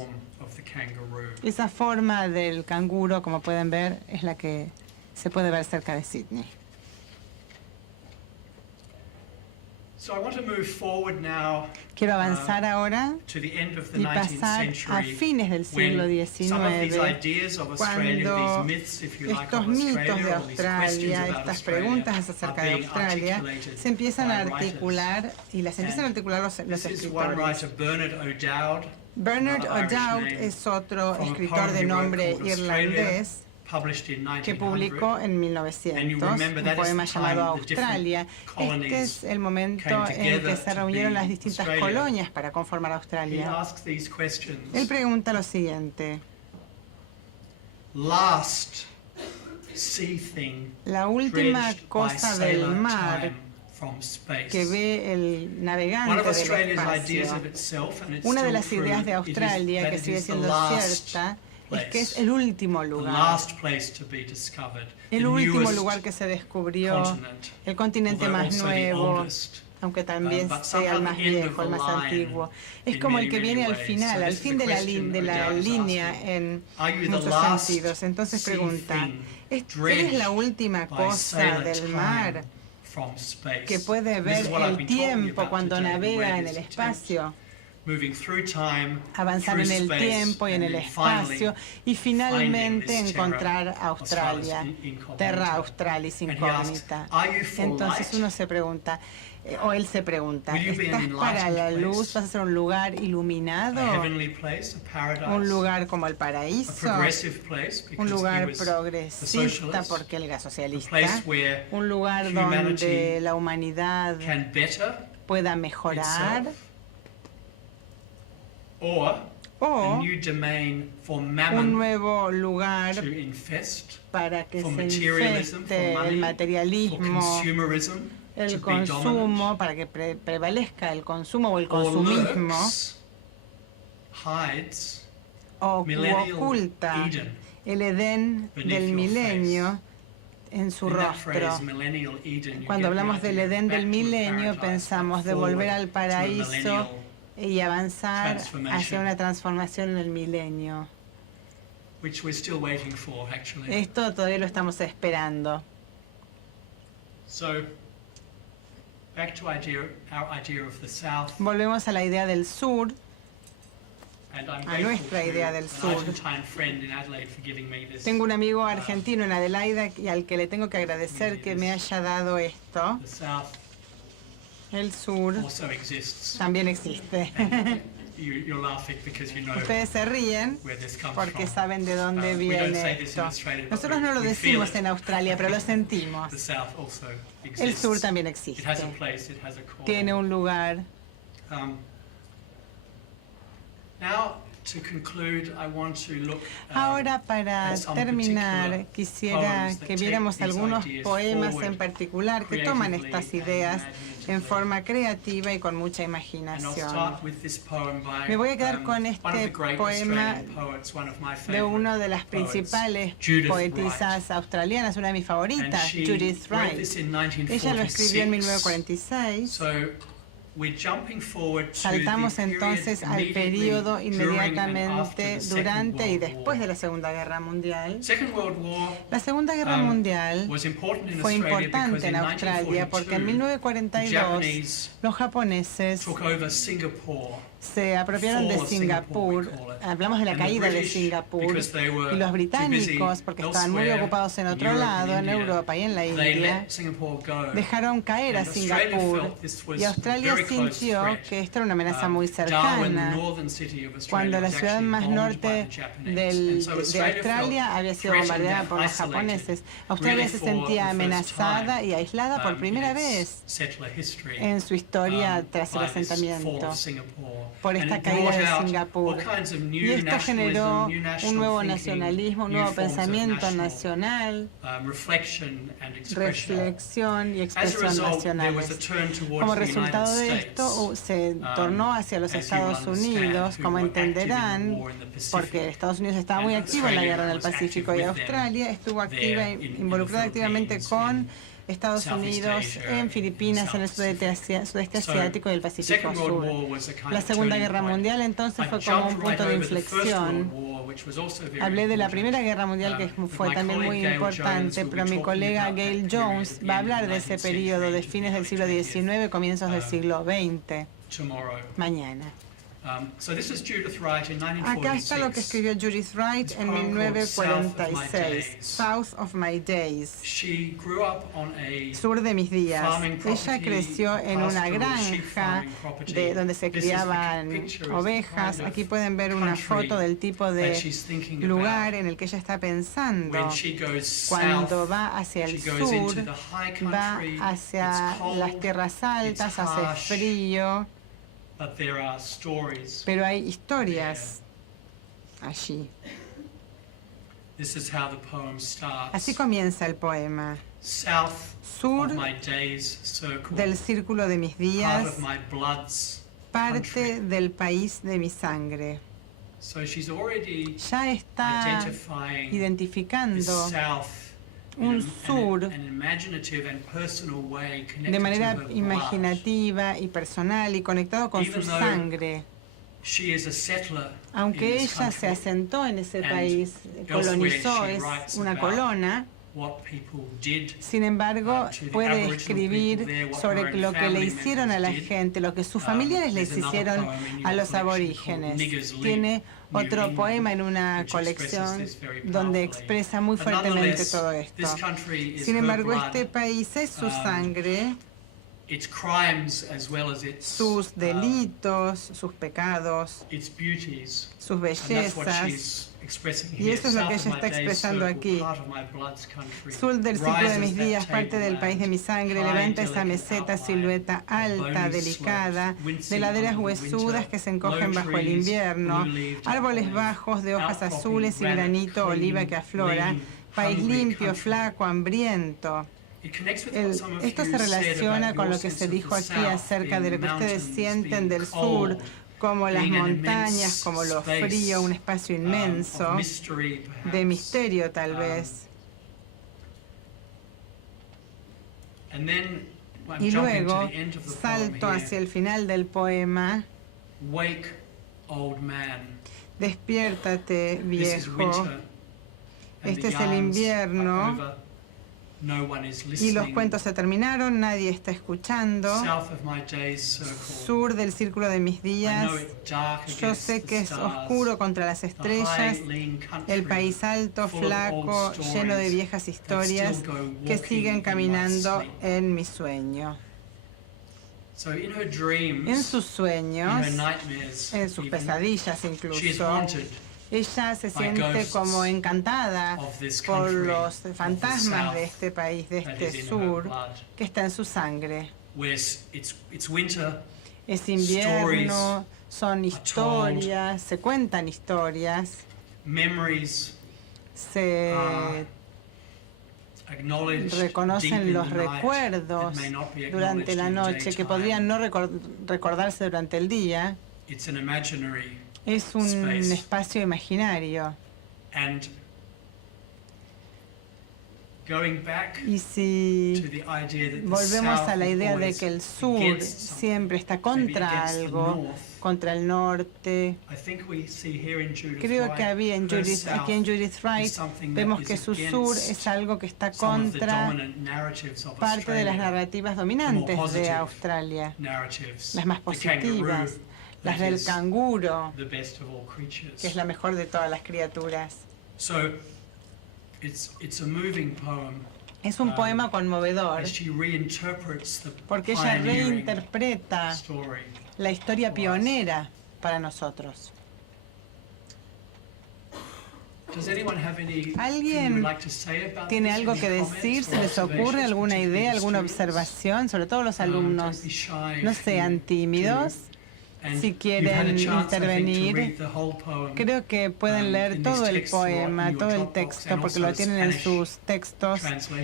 Esa forma del canguro, como pueden ver, es la que se puede ver cerca de Sydney. Quiero avanzar ahora y pasar a fines del siglo XIX, cuando estos mitos de Australia, estas preguntas acerca de Australia, se empiezan a articular y las empiezan a articular los escritores. Bernard O'Dowd es otro escritor de nombre irlandés que publicó en 1900 un poema llamado Australia. Este es el momento en que se reunieron las distintas colonias para conformar Australia. Él pregunta lo siguiente. La última cosa del mar que ve el navegante del espacio. Una de las ideas de Australia que sigue siendo cierta es que es el último lugar. El último lugar que se descubrió, el continente más nuevo, aunque también sea el más viejo, el más antiguo. Es como el que viene al final, al fin de la línea en muchos sentidos. Entonces pregunta, ¿eres la última cosa del mar que puede ver el tiempo cuando navega en el espacio? Avanzar en el tiempo y en el espacio y finalmente encontrar Australia, Terra Australis incógnita. Entonces uno se pregunta, o él se pregunta, ¿estás para la luz? ¿Vas a ser un lugar iluminado? ¿Un lugar como el paraíso? ¿Un lugar progresista porque él era socialista? ¿Un lugar donde la humanidad pueda mejorar? O un nuevo lugar para que se infeste el materialismo, el consumo, para que prevalezca el consumo o el consumismo, o oculta el Edén del milenio en su rostro. Cuando hablamos del Edén del milenio, pensamos de volver al paraíso y avanzar hacia una transformación en el milenio. Esto todavía lo estamos esperando. Volvemos a la idea del sur, a nuestra idea del sur. Tengo un amigo argentino en Adelaida y al que le tengo que agradecer que me haya dado esto. El sur también existe. Ustedes se ríen porque saben de dónde viene esto. Nosotros no lo decimos en Australia, pero lo sentimos. El sur también existe. Tiene un lugar. Ahora, para terminar, quisiera que viéramos algunos poemas en particular que toman estas ideas en forma creativa y con mucha imaginación. Me voy a quedar con este poema de una de las principales poetisas australianas, una de mis favoritas, Judith Wright. Ella lo escribió en 1946. Saltamos entonces al periodo inmediatamente durante y después de la Segunda Guerra Mundial. La Segunda Guerra Mundial fue importante en Australia porque en 1942 los japoneses se apropiaron de Singapur, hablamos de la caída de Singapur, y los británicos, porque estaban muy ocupados en otro lado, en Europa y en la India, dejaron caer a Singapur, y Australia sintió que esto era una amenaza muy cercana. Cuando la ciudad más norte de Australia había sido bombardeada por los japoneses, Australia se sentía amenazada y aislada por primera vez en su historia tras el asentamiento por esta caída de Singapur. Y esto generó un nuevo nacionalismo, un nuevo pensamiento nacional, reflexión y expresión nacionales. Como resultado de esto, se tornó hacia los Estados Unidos, como entenderán, porque Estados Unidos estaba muy activo en la guerra en el Pacífico y Australia estuvo activa, involucrada activamente con Estados Unidos en Filipinas, en el sudeste asiático y el Pacífico Sur. La Segunda Guerra Mundial entonces fue como un punto de inflexión. Hablé de la Primera Guerra Mundial, que fue también muy importante, pero mi colega Gail Jones va a hablar de ese periodo de fines del siglo XIX, comienzos del siglo XX, mañana. Acá está lo que escribió Judith Wright en 1946, South of My Days, sur de mis días. Ella creció en una granja donde se criaban ovejas. Aquí pueden ver una foto del tipo de lugar en el que ella está pensando. Cuando va hacia el sur, va hacia las tierras altas, hace frío. Pero hay historias allí. Así comienza el poema. Sur del círculo de mis días, parte del país de mi sangre. Ya está identificando un sur de manera imaginativa y personal y conectado con su sangre. Aunque ella se asentó en ese país, colonizó, es una colona, sin embargo, puede escribir sobre lo que le hicieron a la gente, lo que sus familiares les hicieron a los aborígenes. Tiene otro poema en una colección donde expresa muy fuertemente todo esto. Sin embargo, este país es su sangre, sus delitos, sus pecados, sus bellezas. Y eso es lo que ella está expresando aquí. Sur del ciclo de mis días, parte del país de mi sangre, levanta esa meseta, silueta alta, delicada, de laderas huesudas que se encogen bajo el invierno, árboles bajos de hojas azules y granito, oliva que aflora, país limpio, flaco, hambriento. Esto se relaciona con lo que se dijo aquí acerca de lo que ustedes sienten del sur, como las montañas, como lo frío, un espacio inmenso, de misterio tal vez. Y luego salto hacia el final del poema. Despiértate, viejo. Este es el invierno. Y los cuentos se terminaron, nadie está escuchando. Sur del círculo de mis días, yo sé que es oscuro contra las estrellas, el país alto, flaco, lleno de viejas historias que siguen caminando en mi sueño. En sus sueños, en sus pesadillas incluso, ella se siente como encantada por los fantasmas de este país, de este sur, que está en su sangre. Es invierno, son historias, se cuentan historias, se reconocen los recuerdos durante la noche, que podrían no recordarse durante el día. Es un espacio imaginario. Y si volvemos a la idea de que el sur siempre está contra algo, contra el norte, creo que aquí en Judith Wright vemos que su sur es algo que está contra parte de las narrativas dominantes de Australia, las más positivas. Las del canguro, que es la mejor de todas las criaturas. Es un poema conmovedor, porque ella reinterpreta la historia pionera para nosotros. ¿Alguien tiene algo que decir? ¿Se les ocurre alguna idea, alguna observación? Sobre todo los alumnos, no sean tímidos. Si quieren intervenir, creo que pueden leer todo el poema, todo el texto, porque lo tienen en sus textos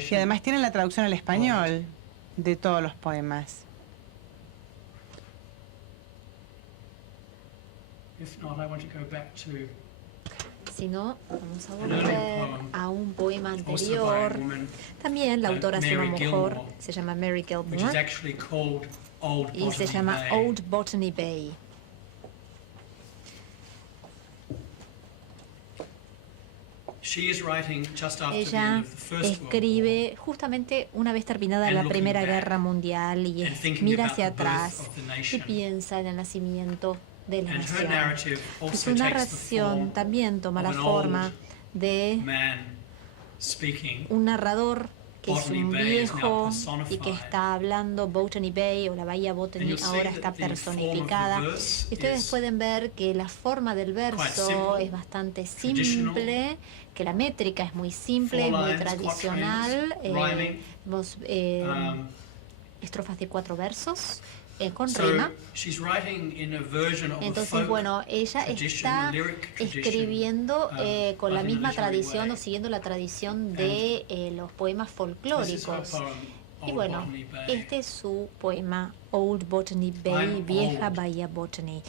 y además tienen la traducción al español de todos los poemas. Si no, vamos a volver a un poema anterior. También la autora es una mujer, se llama Mary Gilmore, y se llama Old Botany Bay. Ella escribe justamente una vez terminada la Primera Guerra Mundial y mira hacia atrás y piensa en el nacimiento de la nación. Y su narración también toma la forma de un narrador que es un viejo y que está hablando. Botany Bay o la Bahía Botany ahora está personificada. Y ustedes pueden ver que la forma del verso es bastante simple, que la métrica es muy simple, muy tradicional. Estrofas de 4 versos. Con rima. Entonces, bueno, ella está escribiendo con la misma tradición o siguiendo la tradición de los poemas folclóricos. Y bueno, este es su poema Old Botany Bay, Vieja Bahía Botany.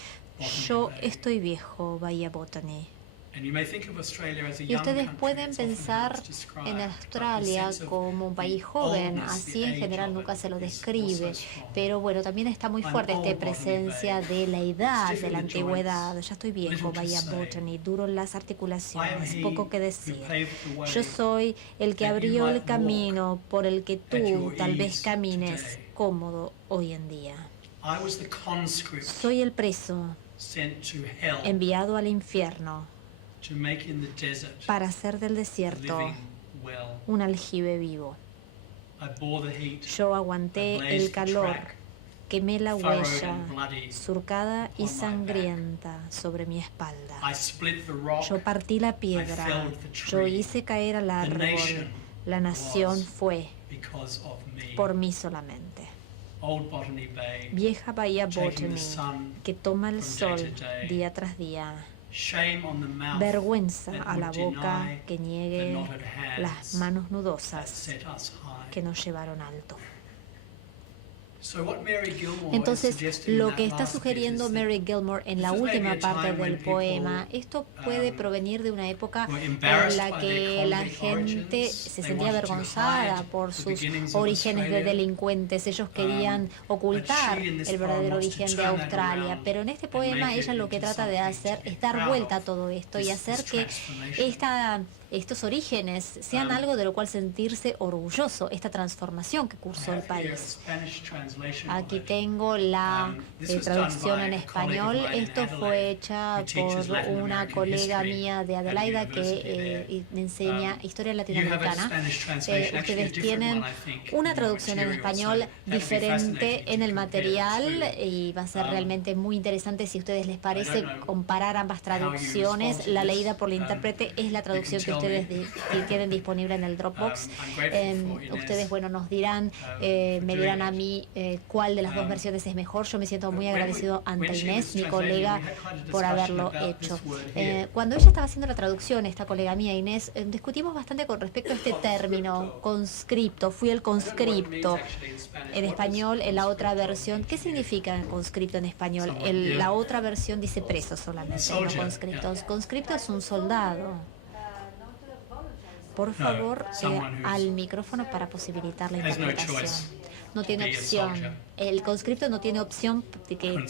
Yo estoy viejo, Bahía Botany. Y ustedes pueden pensar en Australia como un país joven, así en general nunca se lo describe, pero bueno, también está muy fuerte esta presencia de la edad, de la antigüedad. Ya estoy viejo, Bahía Botany, duro en las articulaciones, poco que decir. Yo soy el que abrió el camino por el que tú tal vez camines cómodo hoy en día. Soy el preso enviado al infierno para hacer del desierto un aljibe vivo. Yo aguanté el calor, quemé la huella surcada y sangrienta sobre mi espalda. Yo partí la piedra, yo hice caer al árbol. La nación fue por mí solamente. Vieja Bahía Botany, que toma el sol día tras día. Vergüenza a la boca que niegue las manos nudosas que nos llevaron alto. Entonces, lo que está sugiriendo Mary Gilmore en la última parte del poema, esto puede provenir de una época en la que la gente se sentía avergonzada por sus orígenes de delincuentes. Ellos querían ocultar el verdadero origen de Australia, pero en este poema ella lo que trata de hacer es dar vuelta a todo esto y hacer que estos orígenes sean algo de lo cual sentirse orgulloso, esta transformación que cursó el país. Aquí tengo la traducción en español. Esto fue hecha por una colega mía de Adelaida que enseña historia latinoamericana. Ustedes tienen una traducción en español diferente en el material y va a ser realmente muy interesante si a ustedes les parece comparar ambas traducciones. La leída por la intérprete es la traducción que ustedes tienen disponible en el Dropbox. Ustedes, bueno, nos dirán, me dirán a mí cuál de las dos versiones es mejor. Yo me siento muy agradecido ante Inés, mi colega, por haberlo hecho. Cuando ella estaba haciendo la traducción, esta colega mía, Inés, discutimos bastante con respecto a este término, conscripto. Fui el conscripto en español, en la otra versión. ¿Qué significa conscripto en español? La otra versión dice preso solamente, no conscripto. Conscripto es un soldado. Por favor, al micrófono para posibilitar la interpretación. No tiene opción. El conscripto no tiene opción,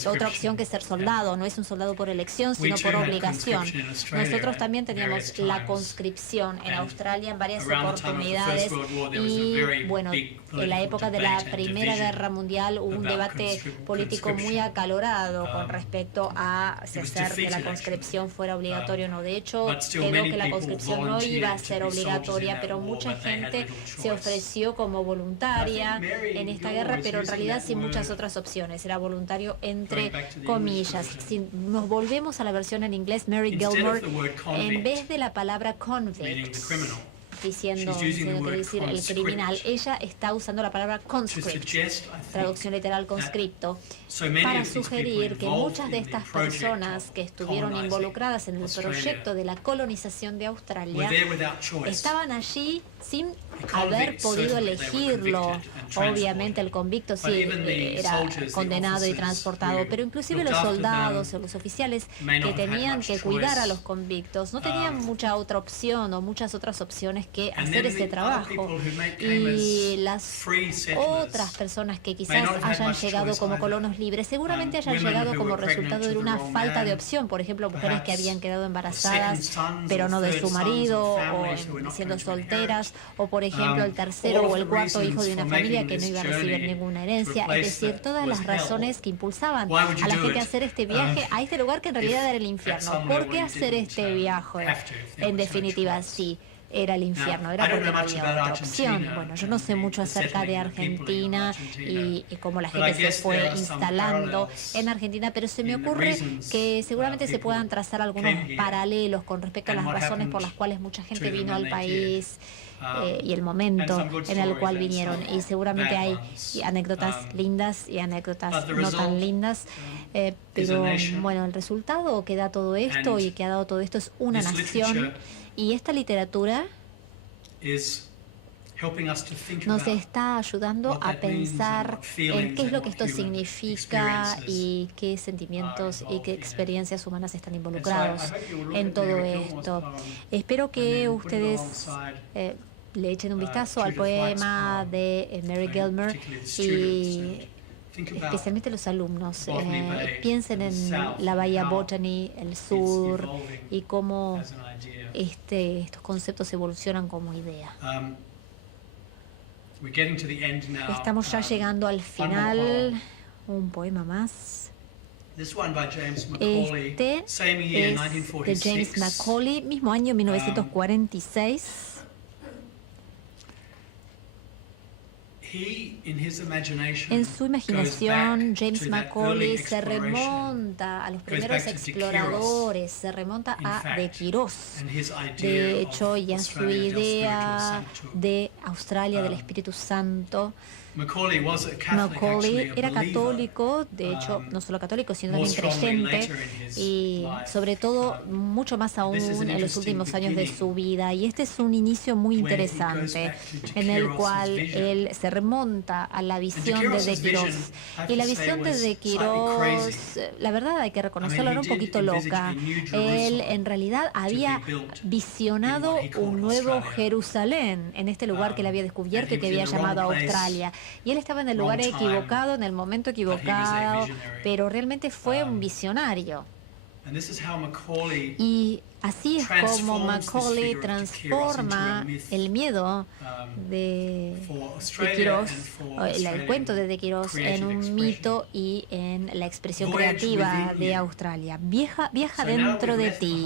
otra opción que ser soldado. No es un soldado por elección, sino por obligación. Nosotros también teníamos la conscripción en Australia en varias oportunidades. Y bueno, en la época de la Primera Guerra Mundial hubo un debate político muy acalorado con respecto a si hacer que la conscripción fuera obligatoria o no. De hecho, quedó que la conscripción no iba a ser obligatoria, pero mucha gente se ofreció como voluntaria en esta guerra, pero en realidad sin muchas otras opciones. Era voluntario entre comillas. Si nos volvemos a la versión en inglés, Mary Gilmore, en vez de la palabra convict, diciendo que decir el criminal, ella está usando la palabra conscript, traducción literal conscripto, para sugerir que muchas de estas personas que estuvieron involucradas en el proyecto de la colonización de Australia estaban allí sin haber podido elegirlo. Obviamente el convicto sí era condenado y transportado, pero inclusive los soldados o los oficiales que tenían que cuidar a los convictos no tenían mucha otra opción o muchas otras opciones que hacer ese trabajo. Y las otras personas que quizás hayan llegado como colonos libres seguramente hayan llegado como resultado de una falta de opción. Por ejemplo, mujeres que habían quedado embarazadas pero no de su marido, o siendo solteras, o por ejemplo el tercero o el cuarto hijo de una familia que no iba a recibir ninguna herencia. Es decir, todas las razones que impulsaban a la gente a hacer este viaje a este lugar que en realidad era el infierno. ¿Por qué hacer este viaje? En definitiva, sí, era el infierno, era porque no había otra opción. Bueno, yo no sé mucho acerca de Argentina y cómo la gente se fue instalando en Argentina, pero se me ocurre que seguramente se puedan trazar algunos paralelos con respecto a las razones por las cuales mucha gente vino al país y el momento en el cual vinieron. Y seguramente hay anécdotas lindas y anécdotas no tan lindas, pero bueno, el resultado que da todo esto y que ha dado todo esto es una nación. Y esta literatura nos está ayudando a pensar en qué es lo que esto significa y qué sentimientos y qué experiencias humanas están involucrados en todo esto. Espero que ustedes le echen un vistazo al poema de Mary Gilmer y especialmente los alumnos piensen en la Bahía Botany, el sur y cómo estos conceptos evolucionan como idea. Estamos ya llegando al final. Un poema más. Este es de James Macaulay, mismo año 1946. En su imaginación, James Macaulay se remonta a los primeros exploradores, se remonta a De Quirós. De hecho, y en su idea de Australia, del Espíritu Santo, Macaulay era católico, de hecho, no solo católico, sino también creyente, y sobre todo, mucho más aún en los últimos años de su vida. Y este es un inicio muy interesante, en el cual él se remonta a la visión de De Quirós. Y la visión de De Quirós, la verdad hay que reconocerlo, era un poquito loca. Él en realidad había visionado un nuevo Jerusalén en este lugar que él había descubierto y que había llamado Australia. Y él estaba en el lugar equivocado, en el momento equivocado, pero realmente fue un visionario. Y así es como Macaulay transforma el miedo de Quirós, el cuento de Quirós, en un mito y en la expresión creativa de Australia. Viaja dentro de ti,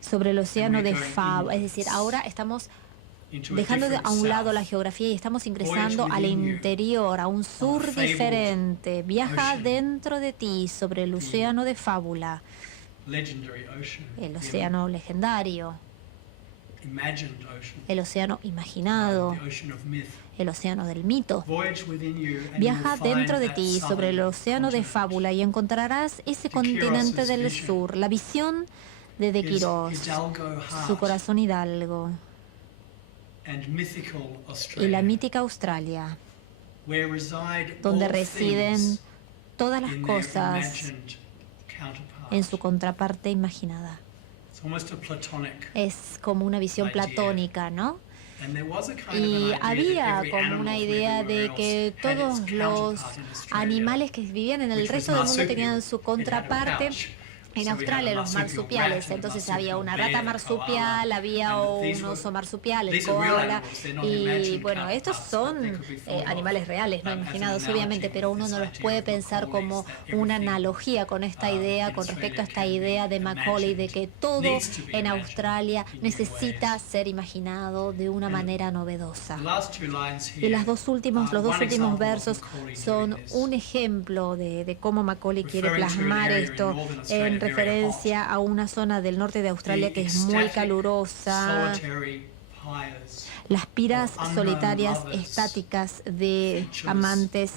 sobre el océano de Fab. Es decir, ahora estamos dejando a un lado la geografía y estamos ingresando al interior, a un sur diferente. Viaja dentro de ti sobre el océano de fábula, el océano legendario, el océano imaginado, el océano del mito. Viaja dentro de ti sobre el océano de fábula y encontrarás ese continente del sur, la visión de De Quirós, su corazón hidalgo, y la mítica Australia, donde residen todas las cosas en su contraparte imaginada. Es como una visión platónica, ¿no? Y había como una idea de que todos los animales que vivían en el resto del mundo tenían su contraparte en Australia, los marsupiales. Entonces había una rata marsupial, había un oso marsupial, el koala, y bueno, estos son animales reales, no imaginados obviamente, pero uno no los puede pensar como una analogía con esta idea, con respecto a esta idea de Macaulay, de que todo en Australia necesita ser imaginado de una manera novedosa. Y los dos últimos versos son un ejemplo de cómo Macaulay quiere plasmar esto en referencia a una zona del norte de Australia que es muy calurosa. Las piras solitarias estáticas de amantes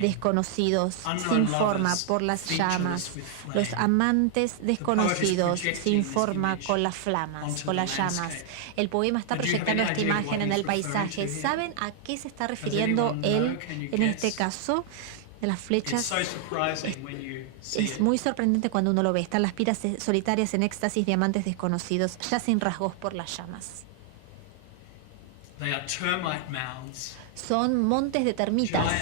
desconocidos sin forma por las llamas. Los amantes desconocidos sin forma con las flamas, con las llamas. El poema está proyectando esta imagen en el paisaje. ¿Saben a qué se está refiriendo él en este caso? De las flechas. Es muy sorprendente cuando uno lo ve. Están las piras solitarias en éxtasis de amantes desconocidos, ya sin rasgos por las llamas. Son montes de termitas.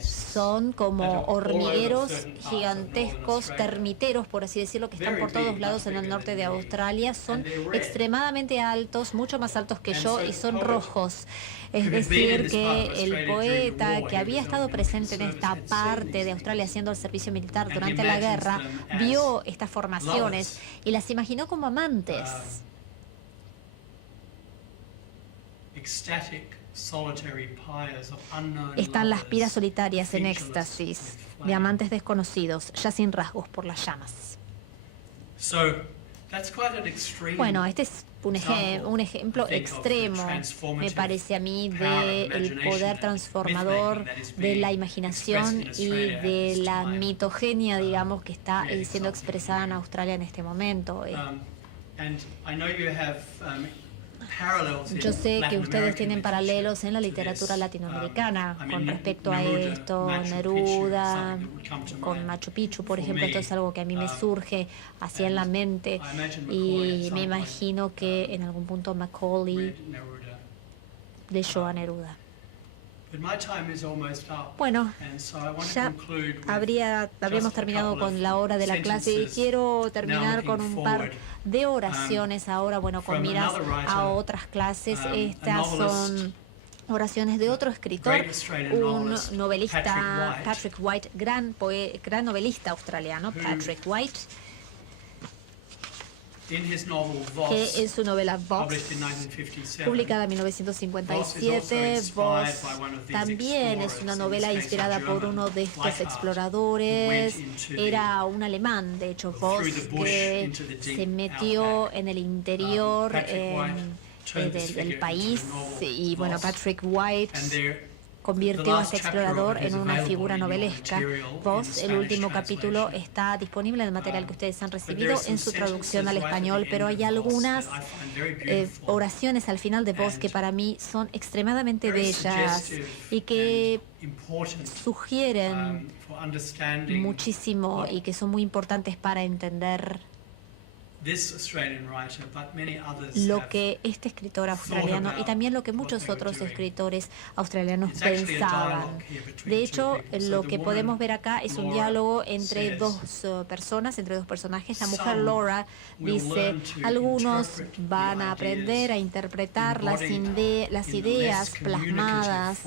Son como hormigueros gigantescos, termiteros, por así decirlo, que están por todos lados en el norte de Australia. Son extremadamente altos, mucho más altos que yo, y son rojos. Es decir, que el poeta que había estado presente en esta parte de Australia haciendo el servicio militar durante la guerra, vio estas formaciones y las imaginó como amantes. Están las piras solitarias en éxtasis de amantes desconocidos, ya sin rasgos por las llamas. Bueno, este es un ejemplo extremo, me parece a mí, del poder transformador de la imaginación y de la mitogenia, digamos, que está siendo expresada en Australia en este momento. Yo sé que ustedes tienen paralelos en la literatura latinoamericana con respecto a esto, Neruda, con Machu Picchu, por ejemplo. Esto es algo que a mí me surge así en la mente, y me imagino que en algún punto Macaulay leyó a Neruda. Bueno, ya habríamos terminado con la hora de la clase y quiero terminar con un par de oraciones ahora, bueno, con miras a otras clases. Estas son oraciones de otro escritor, un novelista, Patrick White, gran novelista australiano, Patrick White, que en su novela Vox, publicada en 1957, Vox también es una novela inspirada por uno de estos exploradores. Era un alemán, de hecho, Vox, que se metió en el interior del país, y bueno, Patrick White convirtió a este explorador en una figura novelesca. Voss, el último capítulo, está disponible en el material que ustedes han recibido en su traducción al español, pero hay algunas oraciones al final de Voss que para mí son extremadamente bellas y que sugieren muchísimo y que son muy importantes para entender lo que este escritor australiano y también lo que muchos otros escritores australianos pensaban. De hecho, lo que podemos ver acá es un diálogo entre dos personas, entre dos personajes. La mujer Laura dice: algunos van a aprender a interpretar las ideas plasmadas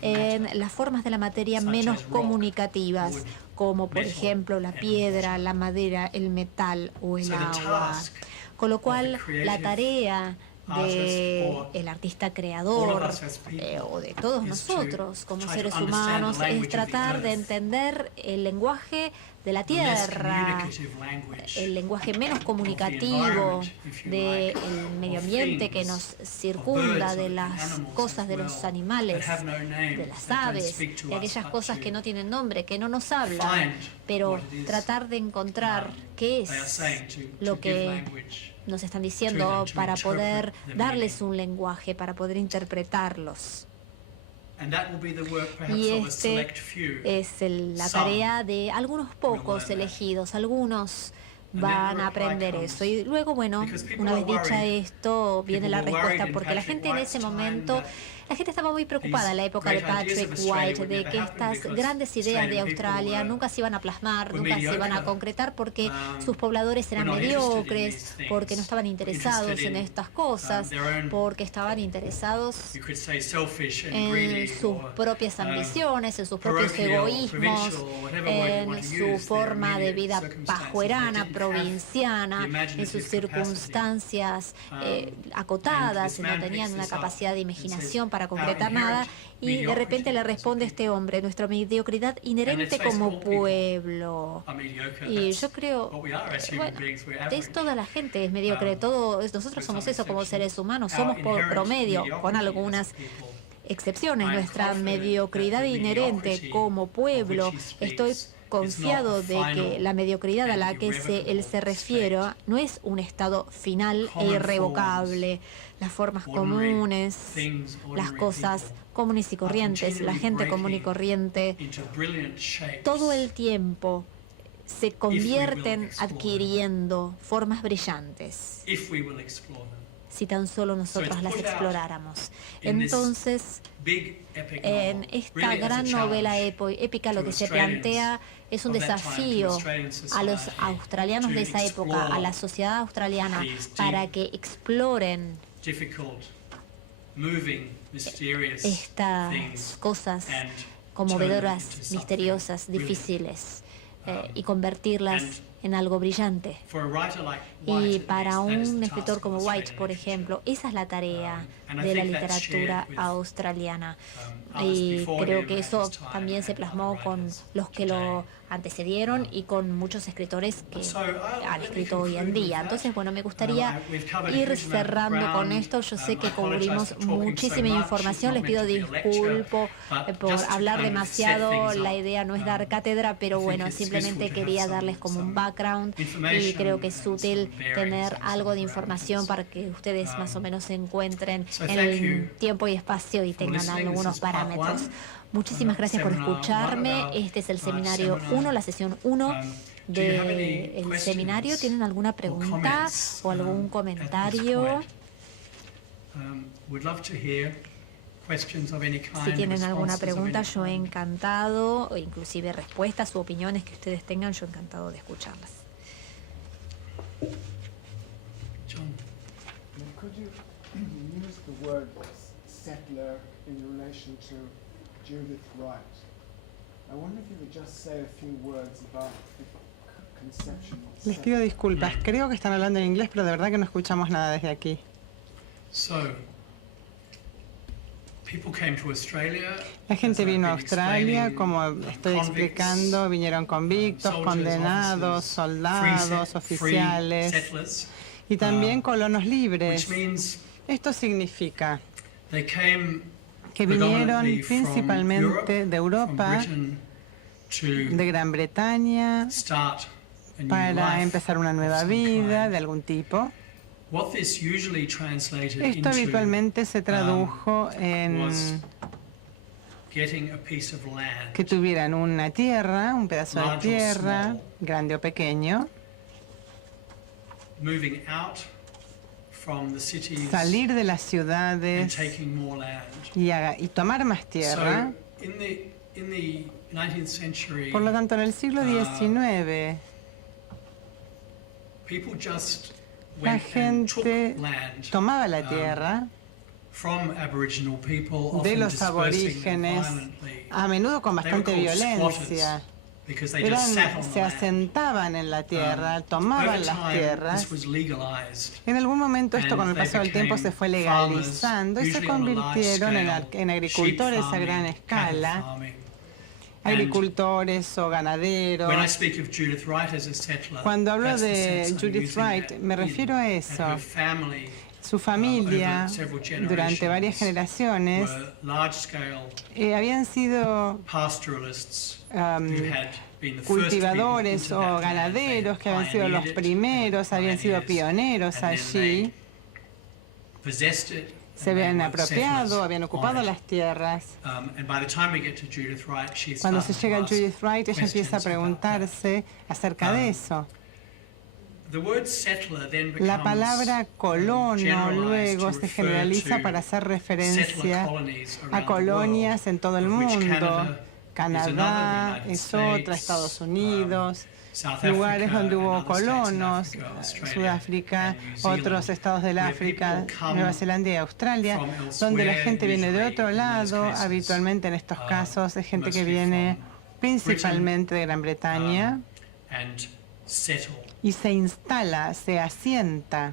en las formas de la materia menos comunicativas, como por ejemplo la piedra, la madera, el metal o el agua. Con lo cual, la tarea del artista creador o de todos nosotros como seres humanos es tratar de entender el lenguaje de la tierra, el lenguaje menos comunicativo del medio ambiente que nos circunda, de las cosas, de los animales, de las aves, de aquellas cosas que no tienen nombre, que no nos hablan, pero tratar de encontrar qué es lo que nos están diciendo para poder darles un lenguaje, para poder interpretarlos. Y este es la tarea de algunos pocos elegidos. Algunos van a aprender eso. Y luego, bueno, una vez dicha esto, viene la respuesta, porque la gente en ese momento, la gente estaba muy preocupada en la época de Patrick White de que estas grandes ideas de Australia nunca se iban a plasmar, nunca se iban a concretar, porque sus pobladores eran mediocres, porque no estaban interesados en estas cosas, porque estaban interesados en sus propias ambiciones, en sus propios egoísmos, en su forma de vida pajuerana, provinciana, en sus circunstancias acotadas, no tenían una capacidad de imaginación para concretar nada, y de repente le responde este hombre: nuestra mediocridad inherente como pueblo. Y yo creo, bueno, es toda la gente es mediocre, nosotros somos eso como seres humanos, somos por promedio, con algunas excepciones. Nuestra mediocridad inherente como pueblo, estoy confiado de que la mediocridad a la que él se refiere no es un estado final e irrevocable. Las formas comunes, las cosas comunes y corrientes, la gente común y corriente, todo el tiempo se convierten adquiriendo formas brillantes si tan solo nosotros las exploráramos. Entonces, en esta gran novela épica, lo que se plantea es un desafío a los australianos de esa época, a la sociedad australiana, para que exploren estas cosas conmovedoras, misteriosas, difíciles, y convertirlas en algo brillante. Y para un escritor como White, por ejemplo, esa es la tarea de la literatura australiana. Y creo que eso también se plasmó con los que lo antecedieron y con muchos escritores que han escrito hoy en día. Entonces, bueno, me gustaría ir cerrando con esto. Yo sé que cubrimos muchísima información. Les pido disculpas por hablar demasiado. La idea no es dar cátedra, pero bueno, simplemente quería darles como un background background y creo que es útil tener algo de información para que ustedes más o menos se encuentren en el tiempo y espacio y tengan algunos parámetros. Muchísimas gracias por escucharme. Este es el seminario 1, la sesión 1 del seminario. ¿Tienen alguna pregunta o algún comentario? Si tienen alguna pregunta, yo he encantado, o inclusive respuestas u opiniones que ustedes tengan, yo he encantado de escucharlas. John. Could you use the word settler in relation to Judith Wright? I wonder if you could just say a few words about the conception of Les pido disculpas, creo que están hablando en inglés, pero de verdad que no escuchamos nada desde aquí. La gente vino a Australia, como estoy explicando, vinieron convictos, condenados, soldados, oficiales y también colonos libres. Esto significa que vinieron principalmente de Europa, de Gran Bretaña, para empezar una nueva vida de algún tipo. Esto habitualmente se tradujo en que tuvieran una tierra, un pedazo de tierra, grande o pequeño, salir de las ciudades y tomar más tierra. Por lo tanto, en el siglo XIX, la gente tomaba la tierra de los aborígenes, a menudo con bastante violencia. Se asentaban en la tierra, tomaban las tierras. En algún momento esto con el paso del tiempo se fue legalizando y se convirtieron en agricultores a gran escala, agricultores o ganaderos. Cuando hablo de Judith Wright, me refiero a eso. Su familia, durante varias generaciones, habían sido cultivadores o ganaderos que habían sido los primeros, habían sido pioneros allí. Se habían apropiado, habían ocupado las tierras. Cuando se llega a Judith Wright, ella empieza a preguntarse acerca de eso. La palabra colono luego se generaliza para hacer referencia a colonias en todo el mundo. Canadá es otra, Estados Unidos, lugares donde hubo colonos, Sudáfrica, otros estados del África, Nueva Zelanda y Australia, donde la gente viene de otro lado. Habitualmente en estos casos es gente que viene principalmente de Gran Bretaña y se instala, se asienta.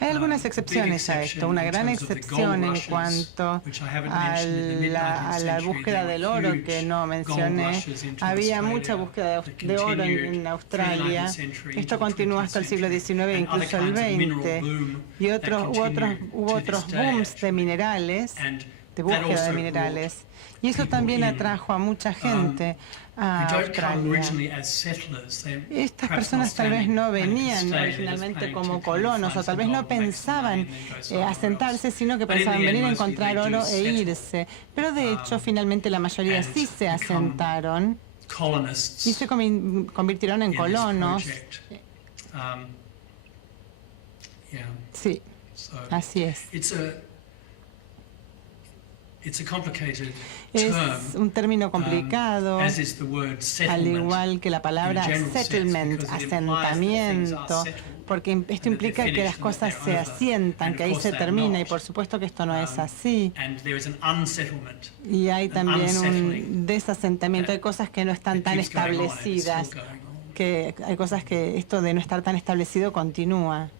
Hay algunas excepciones a esto. Una gran excepción en cuanto a la búsqueda del oro que no mencioné. Había mucha búsqueda de oro en Australia. Esto continuó hasta el siglo XIX e incluso el XX. Y hubo otros booms de minerales, de búsqueda de minerales. Y eso también atrajo a mucha gente a Australia. Estas personas tal vez no venían originalmente como colonos o tal vez no pensaban asentarse, sino que pensaban venir a encontrar oro e irse. Pero de hecho, finalmente la mayoría sí se asentaron y se convirtieron en colonos. Sí, así es. Es un término complicado, al igual que la palabra settlement, asentamiento, porque esto implica que las cosas se asientan, que ahí se termina, y por supuesto que esto no es así. Y hay también un desasentamiento, hay cosas que no están tan establecidas, que hay cosas que esto de no estar tan establecido continúa.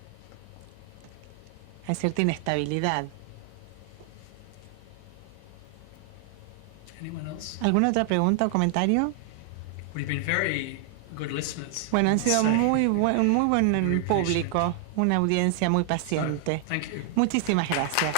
Hay cierta inestabilidad. ¿Alguna otra pregunta o comentario? Bueno, han sido muy buen público, una audiencia muy paciente. Muchísimas gracias.